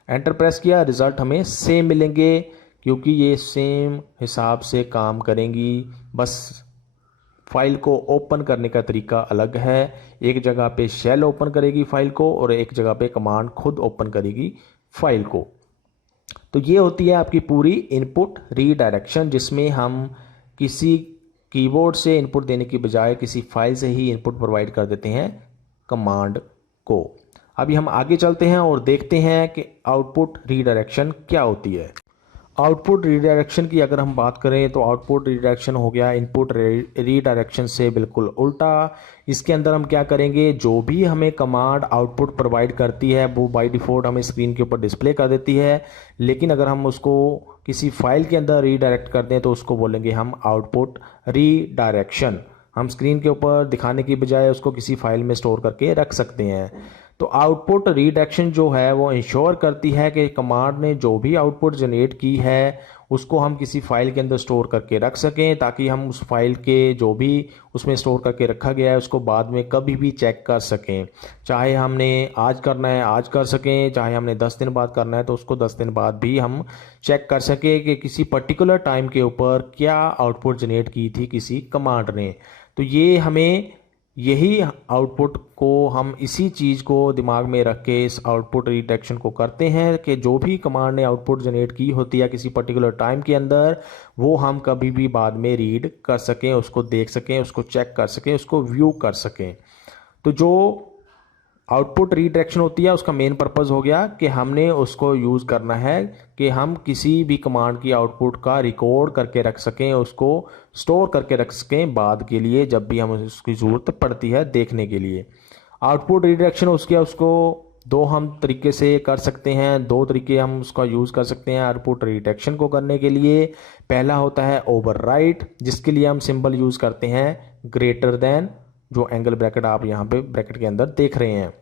एंटर प्रेस किया, रिजल्ट हमें सेम मिलेंगे क्योंकि ये सेम हिसाब से काम करेंगी, बस फाइल को ओपन करने का तरीका अलग है। एक जगह पे शेल ओपन करेगी फाइल को और एक जगह पे कमांड खुद ओपन करेगी फाइल को। तो ये होती है आपकी पूरी इनपुट रीडायरेक्शन, जिसमें हम किसी कीबोर्ड से इनपुट देने की बजाय किसी फाइल से ही इनपुट प्रोवाइड कर देते हैं कमांड को। अभी हम आगे चलते हैं और देखते हैं कि आउटपुट रीडायरेक्शन क्या होती है। आउटपुट रीडायरेक्शन की अगर हम बात करें तो आउटपुट रीडायरेक्शन हो गया इनपुट रीडायरेक्शन से बिल्कुल उल्टा। इसके अंदर हम क्या करेंगे, जो भी हमें कमांड आउटपुट प्रोवाइड करती है वो बाय डिफ़ॉल्ट हमें स्क्रीन के ऊपर डिस्प्ले कर देती है, लेकिन अगर हम उसको किसी फाइल के अंदर रीडायरेक्ट कर दें तो उसको बोलेंगे हम आउटपुट रीडायरेक्शन। हम स्क्रीन के ऊपर दिखाने की बजाय उसको किसी फाइल में स्टोर करके रख सकते हैं। तो आउटपुट रीडायरेक्शन जो है वो इंश्योर करती है कि कमांड ने जो भी आउटपुट जनरेट की है उसको हम किसी फाइल के अंदर स्टोर करके रख सकें, ताकि हम उस फाइल के जो भी उसमें स्टोर करके रखा गया है उसको बाद में कभी भी चेक कर सकें। चाहे हमने आज करना है आज कर सकें, चाहे हमने 10 दिन बाद करना है तो उसको 10 दिन बाद भी हम चेक कर सकें कि किसी पर्टिकुलर टाइम के ऊपर क्या आउटपुट जनरेट की थी किसी कमांड ने। तो ये हमें यही आउटपुट को हम इसी चीज़ को दिमाग में रख के इस आउटपुट रीडायरेक्शन को करते हैं कि जो भी कमांड ने आउटपुट जनरेट की होती है किसी पर्टिकुलर टाइम के अंदर वो हम कभी भी बाद में रीड कर सकें, उसको देख सकें, उसको चेक कर सकें, उसको व्यू कर सकें। तो जो आउटपुट रीडायरेक्शन होती है उसका मेन पर्पस हो गया कि हमने उसको यूज़ करना है कि हम किसी भी कमांड की आउटपुट का रिकॉर्ड करके रख सकें, उसको स्टोर करके रख सकें बाद के लिए जब भी हमें उसकी ज़रूरत पड़ती है देखने के लिए। आउटपुट रीडायरेक्शन उसको दो हम तरीके से कर सकते हैं, दो तरीके हम उसका यूज़ कर सकते हैं आउटपुट रीडायरेक्शन को करने के लिए। पहला होता है ओवरराइट, जिसके लिए हम सिंबल यूज़ करते हैं ग्रेटर देन, जो एंगल ब्रैकेट आप यहाँ पे ब्रैकेट के अंदर देख रहे हैं।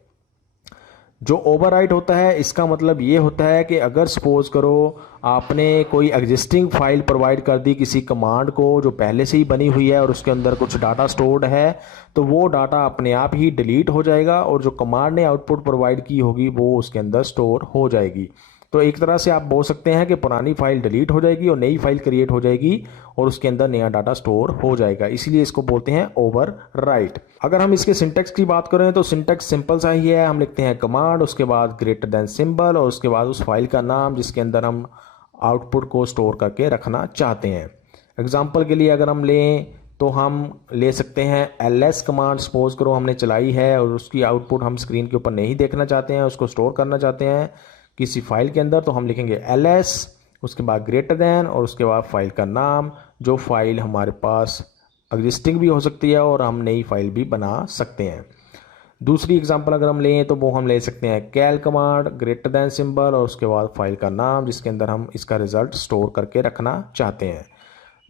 जो ओवरराइट होता है इसका मतलब ये होता है कि अगर सपोज करो आपने कोई एग्जिस्टिंग फाइल प्रोवाइड कर दी किसी कमांड को जो पहले से ही बनी हुई है और उसके अंदर कुछ डाटा स्टोर्ड है, तो वो डाटा अपने आप ही डिलीट हो जाएगा और जो कमांड ने आउटपुट प्रोवाइड की होगी वो उसके अंदर स्टोर हो जाएगी। तो एक तरह से आप बोल सकते हैं कि पुरानी फाइल डिलीट हो जाएगी और नई फाइल क्रिएट हो जाएगी और उसके अंदर नया डाटा स्टोर हो जाएगा, इसीलिए इसको बोलते हैं ओवरराइट। अगर हम इसके सिंटेक्स की बात करें तो सिंटेक्स सिंपल सा ही है, हम लिखते हैं कमांड, उसके बाद ग्रेटर देन सिंबल और उसके बाद उस फाइल का नाम जिसके अंदर हम आउटपुट को स्टोर करके रखना चाहते हैं। एग्जाम्पल के लिए अगर हम लें तो हम ले सकते हैं ls कमांड, सपोज करो हमने चलाई है और उसकी आउटपुट हम स्क्रीन के ऊपर नहीं देखना चाहते हैं, उसको स्टोर करना चाहते हैं किसी फाइल के अंदर, तो हम लिखेंगे ls, उसके बाद ग्रेटर देन और उसके बाद फाइल का नाम, जो फाइल हमारे पास एग्जिस्टिंग भी हो सकती है और हम नई फाइल भी बना सकते हैं। दूसरी एग्जांपल अगर हम लें तो वो हम ले सकते हैं कैल कमांड, ग्रेटर देन सिंबल और उसके बाद फाइल का नाम जिसके अंदर हम इसका रिजल्ट स्टोर करके रखना चाहते हैं।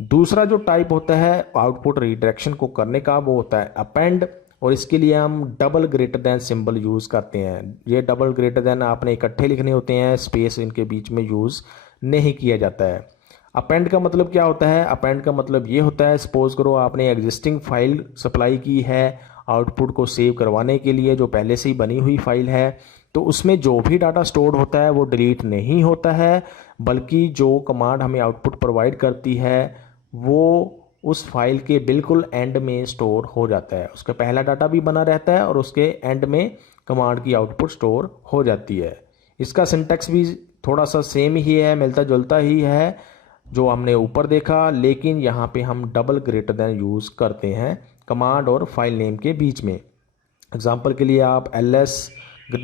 दूसरा जो टाइप होता है आउटपुट रीडायरेक्शन को करने का वो होता है अपेंड, और इसके लिए हम double greater then symbol use करते हैं। ये डबल ग्रेटर देन आपने इकट्ठे लिखने होते हैं, स्पेस इनके बीच में यूज़ नहीं किया जाता है। अपेंड का मतलब क्या होता है? अपेंड का मतलब ये होता है, सपोज करो आपने एग्जिस्टिंग फाइल सप्लाई की है आउटपुट को सेव करवाने के लिए जो पहले से ही बनी हुई फाइल है, तो उसमें जो भी डाटा स्टोर्ड होता है वो डिलीट नहीं होता है, बल्कि जो कमांड हमें आउटपुट प्रोवाइड करती है वो उस फाइल के बिल्कुल एंड में स्टोर हो जाता है। उसका पहला डाटा भी बना रहता है और उसके एंड में कमांड की आउटपुट स्टोर हो जाती है। इसका सिंटैक्स भी थोड़ा सा सेम ही है, मिलता जुलता ही है जो हमने ऊपर देखा, लेकिन यहाँ पे हम डबल ग्रेटर देन यूज़ करते हैं कमांड और फाइल नेम के बीच में। एग्जाम्पल के लिए आप ls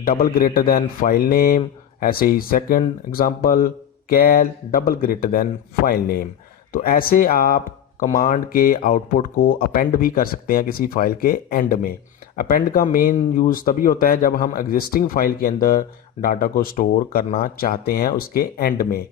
double greater than file name, ऐसे ही second example cal double greater than file name. तो ऐसे आप कमांड के आउटपुट को अपेंड भी कर सकते हैं किसी फाइल के एंड में। अपेंड का मेन यूज़ तभी होता है जब हम एग्जिस्टिंग फाइल के अंदर डाटा को स्टोर करना चाहते हैं उसके एंड में।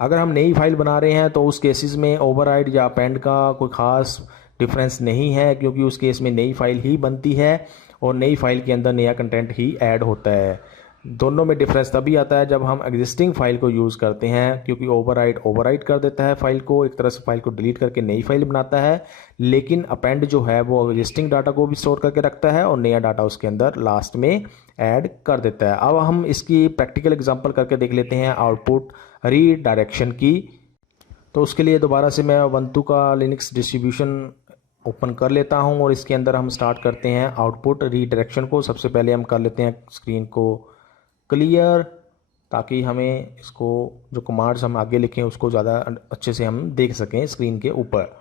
अगर हम नई फाइल बना रहे हैं तो उस केसेस में ओवरराइड या अपेंड का कोई ख़ास डिफरेंस नहीं है, क्योंकि उस केस में नई फाइल ही बनती है और नई फाइल के अंदर नया कंटेंट ही ऐड होता है। दोनों में डिफरेंस तभी आता है जब हम एग्जिस्टिंग फाइल को यूज़ करते हैं, क्योंकि ओवरराइड कर देता है फाइल को, एक तरह से फाइल को डिलीट करके नई फाइल बनाता है, लेकिन अपेंड जो है वो एग्जिस्टिंग डाटा को भी स्टोर करके रखता है और नया डाटा उसके अंदर लास्ट में ऐड कर देता है। अब हम इसकी प्रैक्टिकल एग्जांपल करके देख लेते हैं आउटपुट रीडायरेक्शन की। तो उसके लिए दोबारा से मैं ubuntu का लिनक्स डिस्ट्रीब्यूशन ओपन कर लेता हूं और इसके अंदर हम स्टार्ट करते हैं आउटपुट रीडायरेक्शन को। सबसे पहले हम कर लेते हैं स्क्रीन को क्लियर, ताकि हमें इसको जो कमांड्स हम आगे लिखें उसको ज़्यादा अच्छे से हम देख सकें स्क्रीन के ऊपर।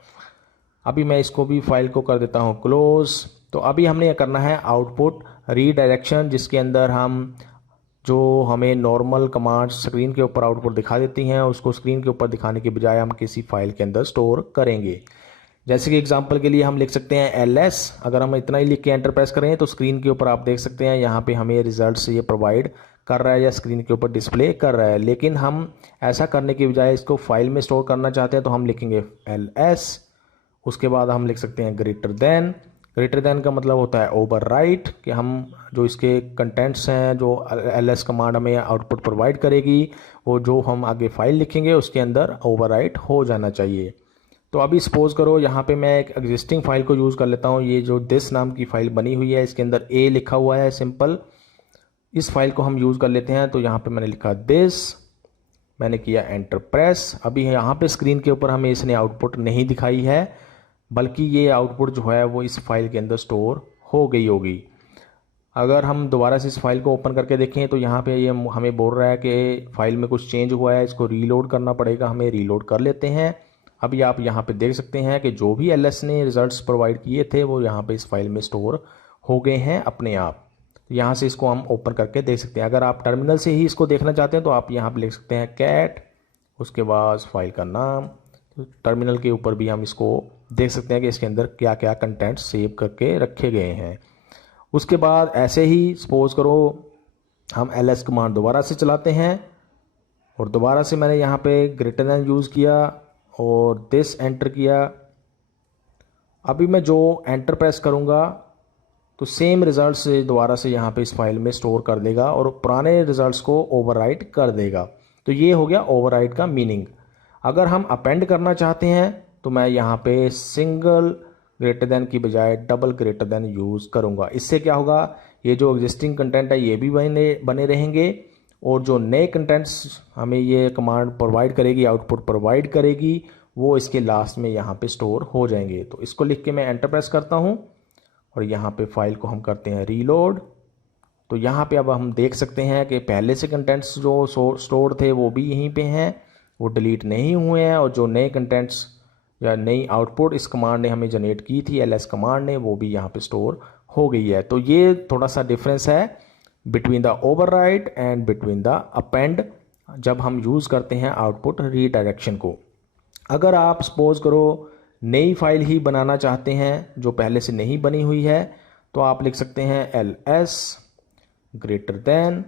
अभी मैं इसको भी फाइल को कर देता हूँ क्लोज। तो अभी हमने ये करना है आउटपुट रीडायरेक्शन, जिसके अंदर हम जो हमें नॉर्मल कमांड्स स्क्रीन के ऊपर आउटपुट दिखा देती हैं उसको स्क्रीन के ऊपर दिखाने के बजाय हम किसी फाइल के अंदर स्टोर करेंगे। जैसे कि एग्जांपल के लिए हम लिख सकते हैं ls। अगर हम इतना ही लिख के एंटर प्रेस करें तो स्क्रीन के ऊपर आप देख सकते हैं यहाँ पे हमें रिजल्ट ये प्रोवाइड कर रहा है या स्क्रीन के ऊपर डिस्प्ले कर रहा है। लेकिन हम ऐसा करने के बजाय इसको फाइल में स्टोर करना चाहते हैं तो हम लिखेंगे ls, उसके बाद हम लिख सकते हैं ग्रेटर देन। ग्रेटर देन का मतलब होता है ओवरराइट, कि हम जो इसके कंटेंट्स हैं जो ls कमांड हमें आउटपुट प्रोवाइड करेगी वो जो हम आगे फाइल लिखेंगे उसके अंदर ओवरराइट हो जाना चाहिए। तो अभी सपोज करो यहाँ पे मैं एक एग्जिस्टिंग फाइल को यूज़ कर लेता हूँ। ये जो दिस नाम की फ़ाइल बनी हुई है इसके अंदर a लिखा हुआ है सिंपल, इस फाइल को हम यूज़ कर लेते हैं। तो यहाँ पे मैंने लिखा दिस, मैंने किया एंटर प्रेस। अभी यहाँ पे स्क्रीन के ऊपर हमें इसने आउटपुट नहीं दिखाई है, बल्कि ये आउटपुट जो है वो इस फाइल के अंदर स्टोर हो गई होगी। अगर हम दोबारा से इस फाइल को ओपन करके देखें तो यहाँ पे ये हमें बोल रहा है कि फ़ाइल में कुछ चेंज हुआ है, इसको रीलोड करना पड़ेगा। हमें रीलोड कर लेते हैं। अभी आप यहाँ पे देख सकते हैं कि जो भी ls ने रिजल्ट्स प्रोवाइड किए थे वो यहाँ पे इस फाइल में स्टोर हो गए हैं अपने आप। यहाँ से इसको हम ओपन करके देख सकते हैं। अगर आप टर्मिनल से ही इसको देखना चाहते हैं तो आप यहाँ पे लिख सकते हैं कैट, उसके बाद फाइल का नाम। तो टर्मिनल के ऊपर भी हम इसको देख सकते हैं कि इसके अंदर क्या क्या कंटेंट सेव करके रखे गए हैं। उसके बाद ऐसे ही सपोज करो हम ls कमांड दोबारा से चलाते हैं और दोबारा से मैंने यहाँ पे ग्रेटर देन यूज़ किया और दिस एंटर किया। अभी मैं जो एंटर प्रेस करूँगा तो सेम रिज़ल्ट्स दोबारा से यहाँ पे इस फाइल में स्टोर कर देगा और पुराने रिज़ल्ट्स को ओवरराइट कर देगा। तो ये हो गया ओवरराइट का मीनिंग। अगर हम अपेंड करना चाहते हैं तो मैं यहाँ पे सिंगल ग्रेटर देन की बजाय डबल ग्रेटर देन यूज़ करूँगा। इससे क्या होगा, ये जो एग्जिस्टिंग कंटेंट है ये भी बने रहेंगे और जो नए कंटेंट्स हमें ये कमांड प्रोवाइड करेगी, आउटपुट प्रोवाइड करेगी, वो इसके लास्ट में यहाँ पे स्टोर हो जाएंगे। तो इसको लिख के मैं एंटर प्रेस करता हूँ और यहाँ पे फाइल को हम करते हैं रीलोड। तो यहाँ पे अब हम देख सकते हैं कि पहले से कंटेंट्स जो स्टोर थे वो भी यहीं पे हैं, वो डिलीट नहीं हुए हैं, और जो नए कंटेंट्स या नई आउटपुट इस कमांड ने हमें जनरेट की थी ls कमांड ने, वो भी यहाँ पे स्टोर हो गई है। तो ये थोड़ा सा डिफरेंस है between the overwrite and between the append जब हम यूज़ करते हैं आउटपुट रीडायरेक्शन को। अगर आप सपोज करो नई फाइल ही बनाना चाहते हैं जो पहले से नहीं बनी हुई है, तो आप लिख सकते हैं ls ग्रेटर देन,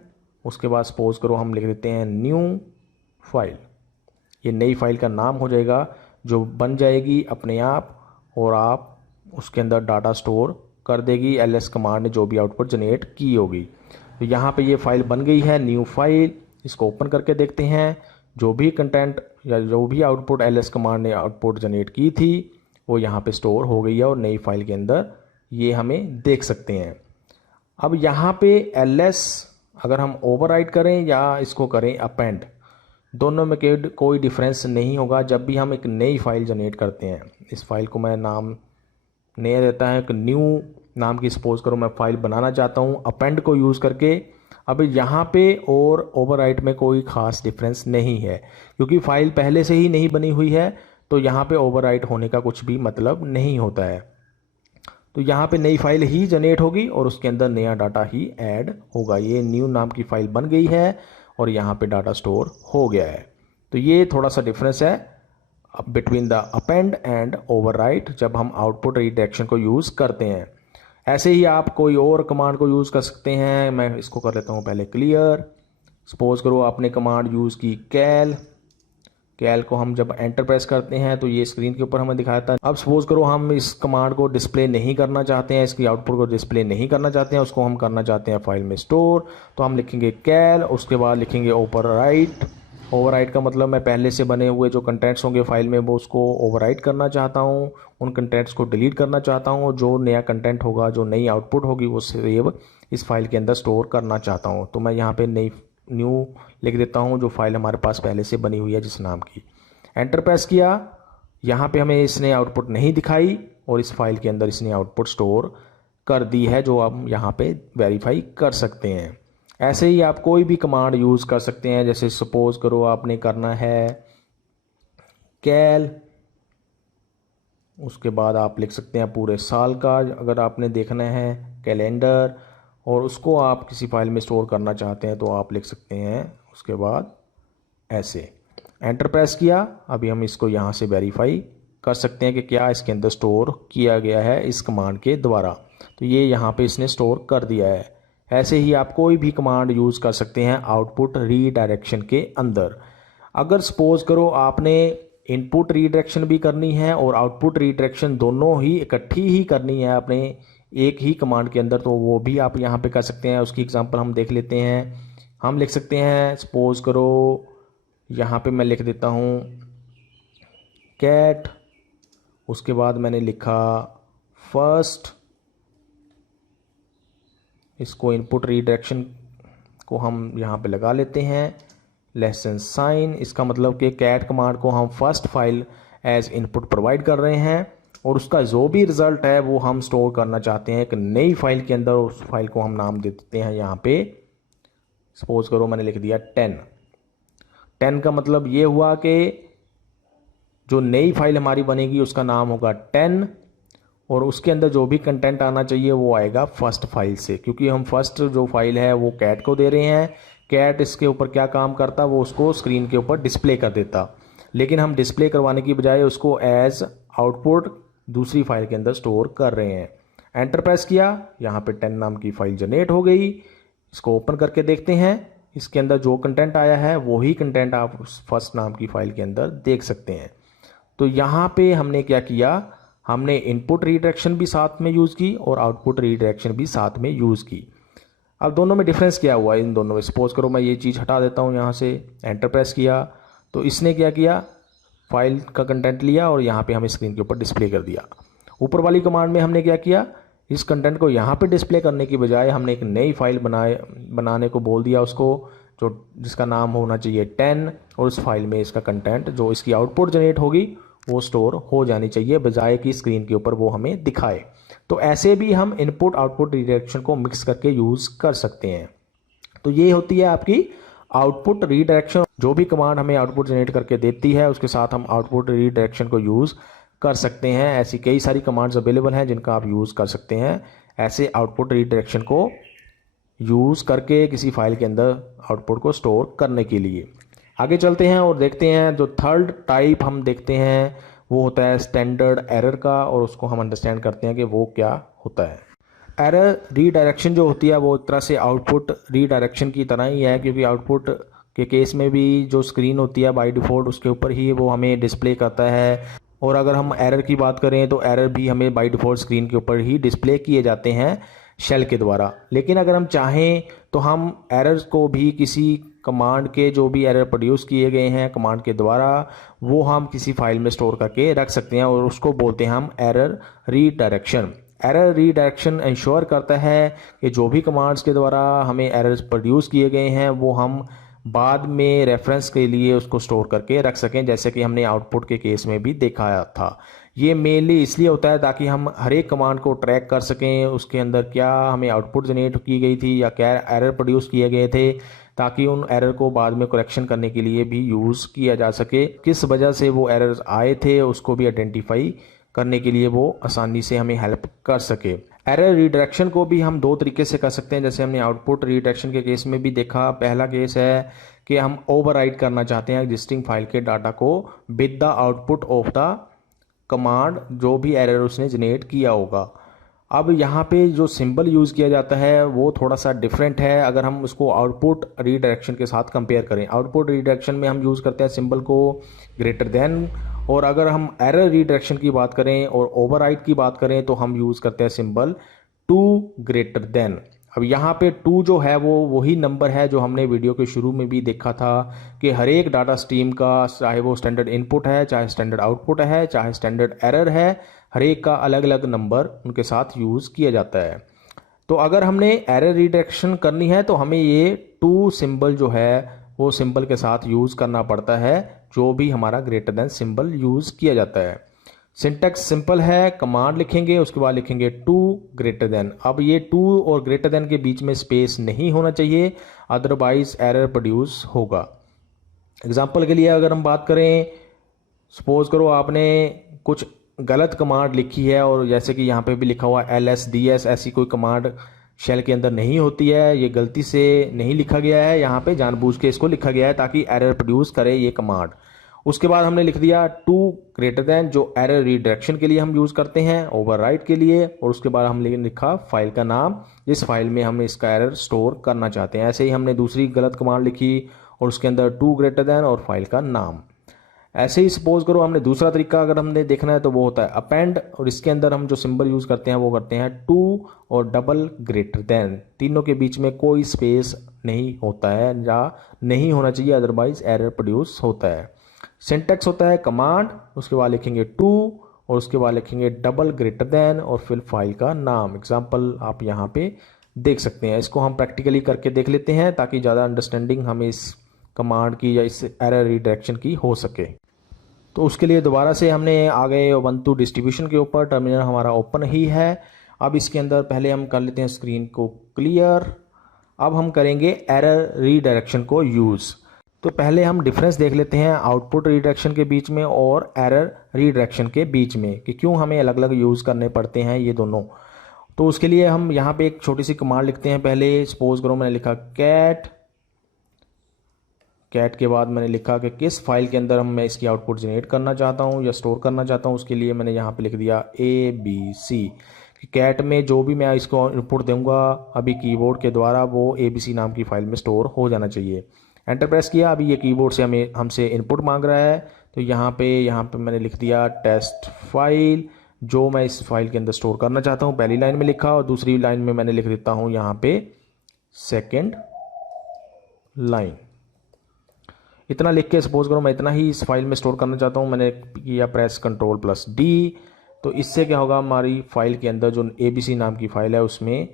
उसके बाद सपोज करो हम लिख देते हैं न्यू फाइल। ये नई फाइल का नाम हो जाएगा जो बन जाएगी अपने आप और आप उसके अंदर डाटा स्टोर कर देगी ls कमांड ने जो भी आउटपुट जनरेट की होगी। तो यहाँ पे ये फाइल बन गई है न्यू फाइल। इसको ओपन करके देखते हैं, जो भी कंटेंट या जो भी आउटपुट ls कमांड ने आउटपुट जनरेट की थी वो यहाँ पे स्टोर हो गई है और नई फाइल के अंदर ये हमें देख सकते हैं। अब यहाँ पे ls अगर हम ओवरराइट करें या इसको करें अपेंड, दोनों में कोई डिफरेंस नहीं होगा जब भी हम एक नई फाइल जनरेट करते हैं। इस फाइल को मैं नाम नया देता है, एक न्यू नाम की सपोज करो मैं फाइल बनाना चाहता हूँ अपेंड को यूज़ करके। अब यहाँ पे और ओवरराइट में कोई ख़ास डिफरेंस नहीं है क्योंकि फाइल पहले से ही नहीं बनी हुई है, तो यहाँ पे ओवरराइट होने का कुछ भी मतलब नहीं होता है। तो यहाँ पे नई फाइल ही जनरेट होगी और उसके अंदर नया डाटा ही ऐड होगा। ये न्यू नाम की फाइल बन गई है और यहाँ पे डाटा स्टोर हो गया है। तो ये थोड़ा सा डिफरेंस है between the append and overwrite जब हम आउटपुट रीडायरेक्शन को यूज़ करते हैं। ऐसे ही आप कोई और कमांड को यूज़ कर सकते हैं। मैं इसको कर लेता हूँ पहले क्लियर। सपोज करो आपने कमांड यूज़ की कैल को हम जब एंटर प्रेस करते हैं तो ये स्क्रीन के ऊपर हमें दिखाता है। अब सपोज करो हम इस कमांड को डिस्प्ले नहीं करना चाहते हैं, इसकी आउटपुट को डिस्प्ले नहीं करना चाहते हैं, उसको हम करना चाहते हैं फाइल में स्टोर। तो हम लिखेंगे कैल, उसके बाद लिखेंगे ओवरराइट। ओवरराइट का मतलब मैं पहले से बने हुए जो कंटेंट्स होंगे फाइल में वो उसको ओवरराइट करना चाहता हूँ, उन कंटेंट्स को डिलीट करना चाहता हूँ, और जो नया कंटेंट होगा, जो नई आउटपुट होगी वो सेव इस फाइल के अंदर स्टोर करना चाहता हूँ। तो मैं यहाँ पे न्यू लिख देता हूँ जो फाइल हमारे पास पहले से बनी हुई है जिस नाम की। एंटर प्रेस किया, यहाँ पे हमें इसने आउटपुट नहीं दिखाई और इस फाइल के अंदर इसने आउटपुट स्टोर कर दी है जो हम यहाँ पे वेरीफाई कर सकते हैं। ऐसे ही आप कोई भी कमांड यूज़ कर सकते हैं। जैसे सपोज करो आपने करना है कैल, उसके बाद आप लिख सकते हैं पूरे साल का अगर आपने देखना है कैलेंडर, और उसको आप किसी फाइल में स्टोर करना चाहते हैं तो आप लिख सकते हैं उसके बाद ऐसे। एंटर प्रेस किया, अभी हम इसको यहाँ से वेरीफाई कर सकते हैं कि क्या इसके अंदर स्टोर किया गया है इस कमांड के द्वारा। तो ये यहाँ पे इसने स्टोर कर दिया है। ऐसे ही आप कोई भी कमांड यूज़ कर सकते हैं आउटपुट रीडायरेक्शन के अंदर। अगर सपोज करो आपने इनपुट रीडायरेक्शन भी करनी है और आउटपुट रीडायरेक्शन दोनों ही इकट्ठी ही करनी है अपने एक ही कमांड के अंदर, तो वो भी आप यहाँ पे कर सकते हैं। उसकी एग्जांपल हम देख लेते हैं। हम लिख सकते हैं सपोज करो यहाँ पे मैं लिख देता हूँ कैट, उसके बाद मैंने लिखा फर्स्ट। इसको इनपुट रीडायरेक्शन को हम यहाँ पे लगा लेते हैं लेसन साइन। इसका मतलब कि कैट कमांड को हम first file as input provide कर रहे हैं और उसका जो भी रिज़ल्ट है वो हम स्टोर करना चाहते हैं एक नई फाइल के अंदर। उस फाइल को हम नाम दे देते हैं यहाँ पे, सपोज करो मैंने लिख दिया 10 का मतलब ये हुआ कि जो नई फाइल हमारी बनेगी उसका नाम होगा 10 और उसके अंदर जो भी कंटेंट आना चाहिए वो आएगा फर्स्ट फाइल से, क्योंकि हम फर्स्ट जो फाइल है वो कैट को दे रहे हैं। कैट इसके ऊपर क्या काम करता, वो उसको स्क्रीन के ऊपर डिस्प्ले कर देता, लेकिन हम डिस्प्ले करवाने की बजाय उसको एज आउटपुट दूसरी फाइल के अंदर स्टोर कर रहे हैं। एंटर प्रेस किया, यहाँ पे 10 नाम की फाइल जनरेट हो गई। इसको ओपन करके देखते हैं, इसके अंदर जो कंटेंट आया है वही कंटेंट आप उस फर्स्ट नाम की फाइल के अंदर देख सकते हैं। तो यहाँ पे हमने क्या किया, हमने इनपुट रीडायरेक्शन भी साथ में यूज़ की और आउटपुट रीडायरेक्शन भी साथ में यूज़ की। अब दोनों में डिफरेंस क्या हुआ इन दोनों में, सपोज करो मैं ये चीज़ हटा देता हूँ यहाँ से, एंटर प्रेस किया तो इसने क्या किया, फाइल का कंटेंट लिया और यहाँ पे हमें स्क्रीन के ऊपर डिस्प्ले कर दिया। ऊपर वाली कमांड में हमने क्या किया, इस कंटेंट को यहाँ पे डिस्प्ले करने की बजाय हमने एक नई फाइल बनाने को बोल दिया उसको, जो जिसका नाम होना चाहिए 10, और उस फाइल में इसका कंटेंट जो इसकी आउटपुट जनरेट होगी वो स्टोर हो जानी चाहिए, बजाय कि स्क्रीन के ऊपर वो हमें दिखाए। तो ऐसे भी हम इनपुट आउटपुट रीडायरेक्शन को मिक्स करके यूज़ कर सकते हैं। तो ये होती है आपकी आउटपुट रीडायरेक्शन। जो भी कमांड हमें आउटपुट जनरेट करके देती है उसके साथ हम आउटपुट रीडायरेक्शन को यूज़ कर सकते हैं। ऐसी कई सारी कमांड्स अवेलेबल हैं जिनका आप यूज़ कर सकते हैं ऐसे आउटपुट रीडायरेक्शन को यूज़ करके किसी फाइल के अंदर आउटपुट को स्टोर करने के लिए। आगे चलते हैं और देखते हैं जो थर्ड टाइप हम देखते हैं वो होता है स्टैंडर्ड एरर का, और उसको हम अंडरस्टैंड करते हैं कि वो क्या होता है। एरर रीडायरेक्शन जो होती है वो एक तरह से आउटपुट रीडायरेक्शन की तरह ही है, क्योंकि आउटपुट के केस में भी जो स्क्रीन होती है बाय डिफ़ॉल्ट उसके ऊपर ही वो हमें डिस्प्ले करता है, और अगर हम एरर की बात करें तो एरर भी हमें बाय डिफ़ॉल्ट स्क्रीन के ऊपर ही डिस्प्ले किए जाते हैं शेल के द्वारा। लेकिन अगर हम चाहें तो हम एरर्स को भी किसी कमांड के, जो भी एरर प्रोड्यूस किए गए हैं कमांड के द्वारा, वो हम किसी फाइल में स्टोर करके रख सकते हैं, और उसको बोलते हैं हम error redirection. Error redirection ensure करता है कि जो भी कमांड्स के द्वारा हमें एरर्स प्रोड्यूस किए गए हैं वो हम बाद में रेफरेंस के लिए उसको स्टोर करके रख सकें, जैसे कि हमने आउटपुट के केस में भी देखा था। ये मेनली इसलिए होता है ताकि हम हर एक कमांड को ट्रैक कर सकें, उसके अंदर क्या हमें आउटपुट जनरेट की गई थी या क्या एरर प्रोड्यूस किए गए थे, ताकि उन एरर को बाद में करेक्शन करने के लिए भी यूज़ किया जा सके। किस वजह से वो एरर्स आए थे उसको भी आइडेंटिफाई करने के लिए वो आसानी से हमें हेल्प कर सके। एरर रीडायरेक्शन को भी हम दो तरीके से कर सकते हैं, जैसे हमने आउटपुट रीडायरेक्शन के केस में भी देखा। पहला केस है कि हम ओवरराइट करना चाहते हैं एग्जिस्टिंग फाइल के डाटा को with the output of the command, जो भी एरर उसने जनरेट किया होगा। अब यहाँ पे जो सिंबल यूज़ किया जाता है वो थोड़ा सा डिफरेंट है अगर हम उसको आउटपुट रीडायरेक्शन के साथ कंपेयर करें। आउटपुट रीडायरेक्शन में हम यूज़ करते हैं सिंबल को ग्रेटर देन, और अगर हम एरर रीडायरेक्शन की बात करें और ओवरराइट की बात करें तो हम यूज़ करते हैं सिंबल टू ग्रेटर देन। अब यहाँ पे 2 जो है वो वही नंबर है जो हमने वीडियो के शुरू में भी देखा था कि हर एक डाटा स्ट्रीम का, चाहे वो स्टैंडर्ड इनपुट है, चाहे स्टैंडर्ड आउटपुट है, चाहे स्टैंडर्ड एरर है, हर एक का अलग अलग नंबर उनके साथ यूज़ किया जाता है। तो अगर हमने एरर रीडायरेक्शन करनी है तो हमें ये 2 सिंबल जो है वो सिंबल के साथ यूज़ करना पड़ता है, जो भी हमारा ग्रेटर देन सिंबल यूज़ किया जाता है। सिंटैक्स सिंपल है, कमांड लिखेंगे उसके बाद लिखेंगे टू ग्रेटर देन। अब ये 2 और ग्रेटर देन के बीच में स्पेस नहीं होना चाहिए, अदरवाइज एरर प्रोड्यूस होगा। एग्जांपल के लिए अगर हम बात करें, सपोज करो आपने कुछ गलत कमांड लिखी है, और जैसे कि यहाँ पे भी लिखा हुआ LSDS, ऐसी कोई कमांड शेल के अंदर नहीं होती है, ये गलती से नहीं लिखा गया है, यहाँ पे जानबूझ के इसको लिखा गया है ताकि एरर प्रोड्यूस करे ये कमांड। उसके बाद हमने लिख दिया टू ग्रेटर देन, जो एरर रीडायरेक्शन के लिए हम यूज़ करते हैं, ओवरराइट के लिए, और उसके बाद हमने लिखा फाइल का नाम, जिस फाइल में हम इसका एरर स्टोर करना चाहते हैं। ऐसे ही हमने दूसरी गलत कमांड लिखी और उसके अंदर टू ग्रेटर देन और फाइल का नाम। ऐसे ही सपोज करो हमने दूसरा तरीका अगर हमने देखना है तो वो होता है अपेंड, और इसके अंदर हम जो सिंबल यूज़ करते हैं वो करते हैं टू और डबल ग्रेटर देन। तीनों के बीच में कोई स्पेस नहीं होता है या नहीं होना चाहिए, अदरवाइज एरर प्रोड्यूस होता है। सिंटैक्स होता है कमांड, उसके बाद लिखेंगे टू और उसके बाद लिखेंगे डबल ग्रेटर देन और फिर फाइल का नाम। एग्जाम्पल आप यहाँ पे देख सकते हैं। इसको हम प्रैक्टिकली करके देख लेते हैं ताकि ज़्यादा अंडरस्टैंडिंग हमें इस कमांड की या इस एरर रीडायरेक्शन की हो सके। तो उसके लिए दोबारा से हमने आ गए उबंटू डिस्ट्रीब्यूशन के ऊपर, टर्मिनल हमारा ओपन ही है। अब इसके अंदर पहले हम कर लेते हैं स्क्रीन को क्लियर। अब हम करेंगे एरर रीडायरेक्शन को यूज़। तो पहले हम डिफरेंस देख लेते हैं आउटपुट रीडायरेक्शन के बीच में और एरर रीडायरेक्शन के बीच में, कि क्यों हमें अलग अलग यूज़ करने पड़ते हैं ये दोनों। तो उसके लिए हम यहाँ पे एक छोटी सी कमांड लिखते हैं। पहले सपोज करो मैंने लिखा कैट के बाद मैंने लिखा कि किस फाइल के अंदर मैं इसकी आउटपुट जनरेट करना चाहता हूँ या स्टोर करना चाहता हूँ। उसके लिए मैंने यहाँ पे लिख दिया ABC, कैट में जो भी मैं इसको इनपुट दूंगा अभी कीबोर्ड के द्वारा वो ABC नाम की फ़ाइल में स्टोर हो जाना चाहिए। एंटर प्रेस किया, अभी ये कीबोर्ड से हमसे इनपुट मांग रहा है, तो यहाँ पे मैंने लिख दिया टेस्ट फाइल, जो मैं इस फाइल के अंदर स्टोर करना चाहता हूँ पहली लाइन में लिखा, और दूसरी लाइन में मैंने लिख देता हूँ यहाँ पे सेकेंड लाइन। इतना लिख के सपोज करो मैं इतना ही इस फाइल में स्टोर करना चाहता हूँ, मैंने किया प्रेस Ctrl+D, तो इससे क्या होगा, हमारी फाइल के अंदर जो ABC नाम की फ़ाइल है उसमें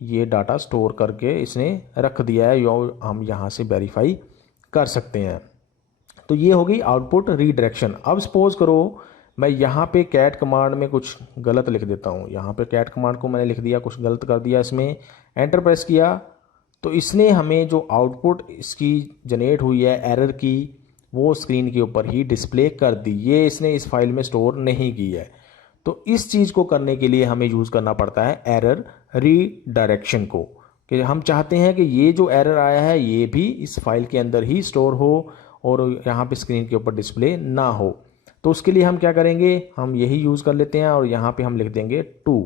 ये डाटा स्टोर करके इसने रख दिया है, जो हम यहाँ से वेरीफाई कर सकते हैं। तो ये होगी आउटपुट रीडायरेक्शन। अब सपोज करो मैं यहाँ पे कैट कमांड में कुछ गलत लिख देता हूँ, यहाँ पे कैट कमांड को मैंने लिख दिया, कुछ गलत कर दिया इसमें, एंटर प्रेस किया, तो इसने हमें जो आउटपुट इसकी जनरेट हुई है एरर की वो स्क्रीन के ऊपर ही डिस्प्ले कर दी। ये इसने इस फाइल में स्टोर नहीं की है। तो इस चीज़ को करने के लिए हमें यूज़ करना पड़ता है एरर रीडायरेक्शन को, कि हम चाहते हैं कि ये जो एरर आया है ये भी इस फाइल के अंदर ही स्टोर हो और यहाँ पे स्क्रीन के ऊपर डिस्प्ले ना हो। तो उसके लिए हम क्या करेंगे, हम यही यूज़ कर लेते हैं और यहाँ पे हम लिख देंगे 2,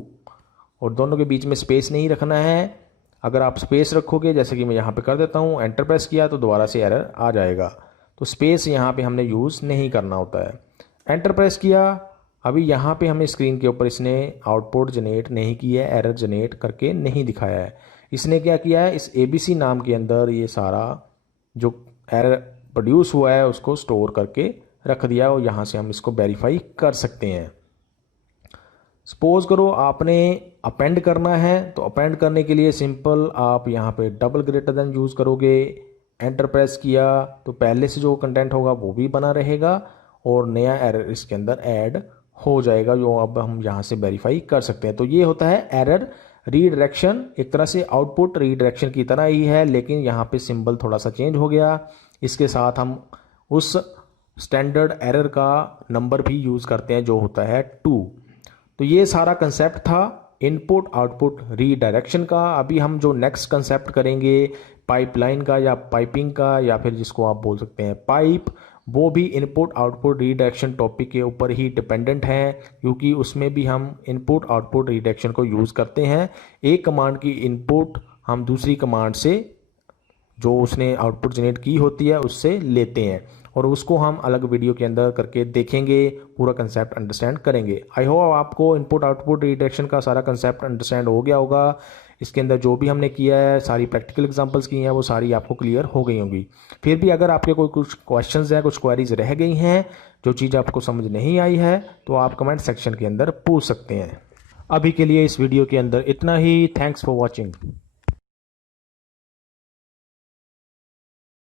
और दोनों के बीच में स्पेस नहीं रखना है। अगर आप स्पेस रखोगे, जैसे कि मैं यहाँ पे कर देता हूँ, एंटर प्रेस किया तो दोबारा से एरर आ जाएगा, तो स्पेस यहाँ पे हमने यूज़ नहीं करना होता है। एंटर प्रेस किया, अभी यहाँ पे हमें स्क्रीन के ऊपर इसने आउटपुट जनरेट नहीं की है, एरर जनरेट करके नहीं दिखाया है। इसने क्या किया है, इस ABC नाम के अंदर ये सारा जो एरर प्रोड्यूस हुआ है उसको स्टोर करके रख दिया, और यहाँ से हम इसको वेरीफाई कर सकते हैं। सपोज करो आपने अपेंड करना है, तो अपेंड करने के लिए सिंपल आप यहाँ पे डबल ग्रेटर देन यूज़ करोगे, एंटर प्रेस किया तो पहले से जो कंटेंट होगा वो भी बना रहेगा और नया एरर इसके अंदर ऐड हो जाएगा, जो अब हम यहाँ से वेरीफाई कर सकते हैं। तो ये होता है एरर रीडायरेक्शन, एक तरह से आउटपुट रीडायरेक्शन की तरह ही है, लेकिन यहाँ पे सिंबल थोड़ा सा चेंज हो गया। इसके साथ हम उस स्टैंडर्ड एरर का नंबर भी यूज़ करते हैं जो होता है 2। तो ये सारा कंसेप्ट था इनपुट आउटपुट रीडायरेक्शन का। अभी हम जो नेक्स्ट कंसेप्ट करेंगे पाइपलाइन का या पाइपिंग का, या फिर जिसको आप बोल सकते हैं पाइप, वो भी इनपुट आउटपुट रीडायरेक्शन टॉपिक के ऊपर ही डिपेंडेंट है, क्योंकि उसमें भी हम इनपुट आउटपुट रीडायरेक्शन को यूज़ करते हैं। एक कमांड की इनपुट हम दूसरी कमांड से जो उसने आउटपुट जनरेट की होती है उससे लेते हैं, और उसको हम अलग वीडियो के अंदर करके देखेंगे, पूरा कंसेप्ट अंडरस्टैंड करेंगे। आई होप आपको इनपुट आउटपुट रीडायरेक्शन का सारा कंसेप्ट अंडरस्टैंड हो गया होगा। इसके अंदर जो भी हमने किया है, सारी प्रैक्टिकल एग्जांपल्स की हैं, वो सारी आपको क्लियर हो गई होंगी। फिर भी अगर आपके कोई कुछ क्वेश्चंस हैं, कुछ क्वेरीज रह गई हैं, जो चीज़ आपको समझ नहीं आई है, तो आप कमेंट सेक्शन के अंदर पूछ सकते हैं। अभी के लिए इस वीडियो के अंदर इतना ही। Thanks for watching.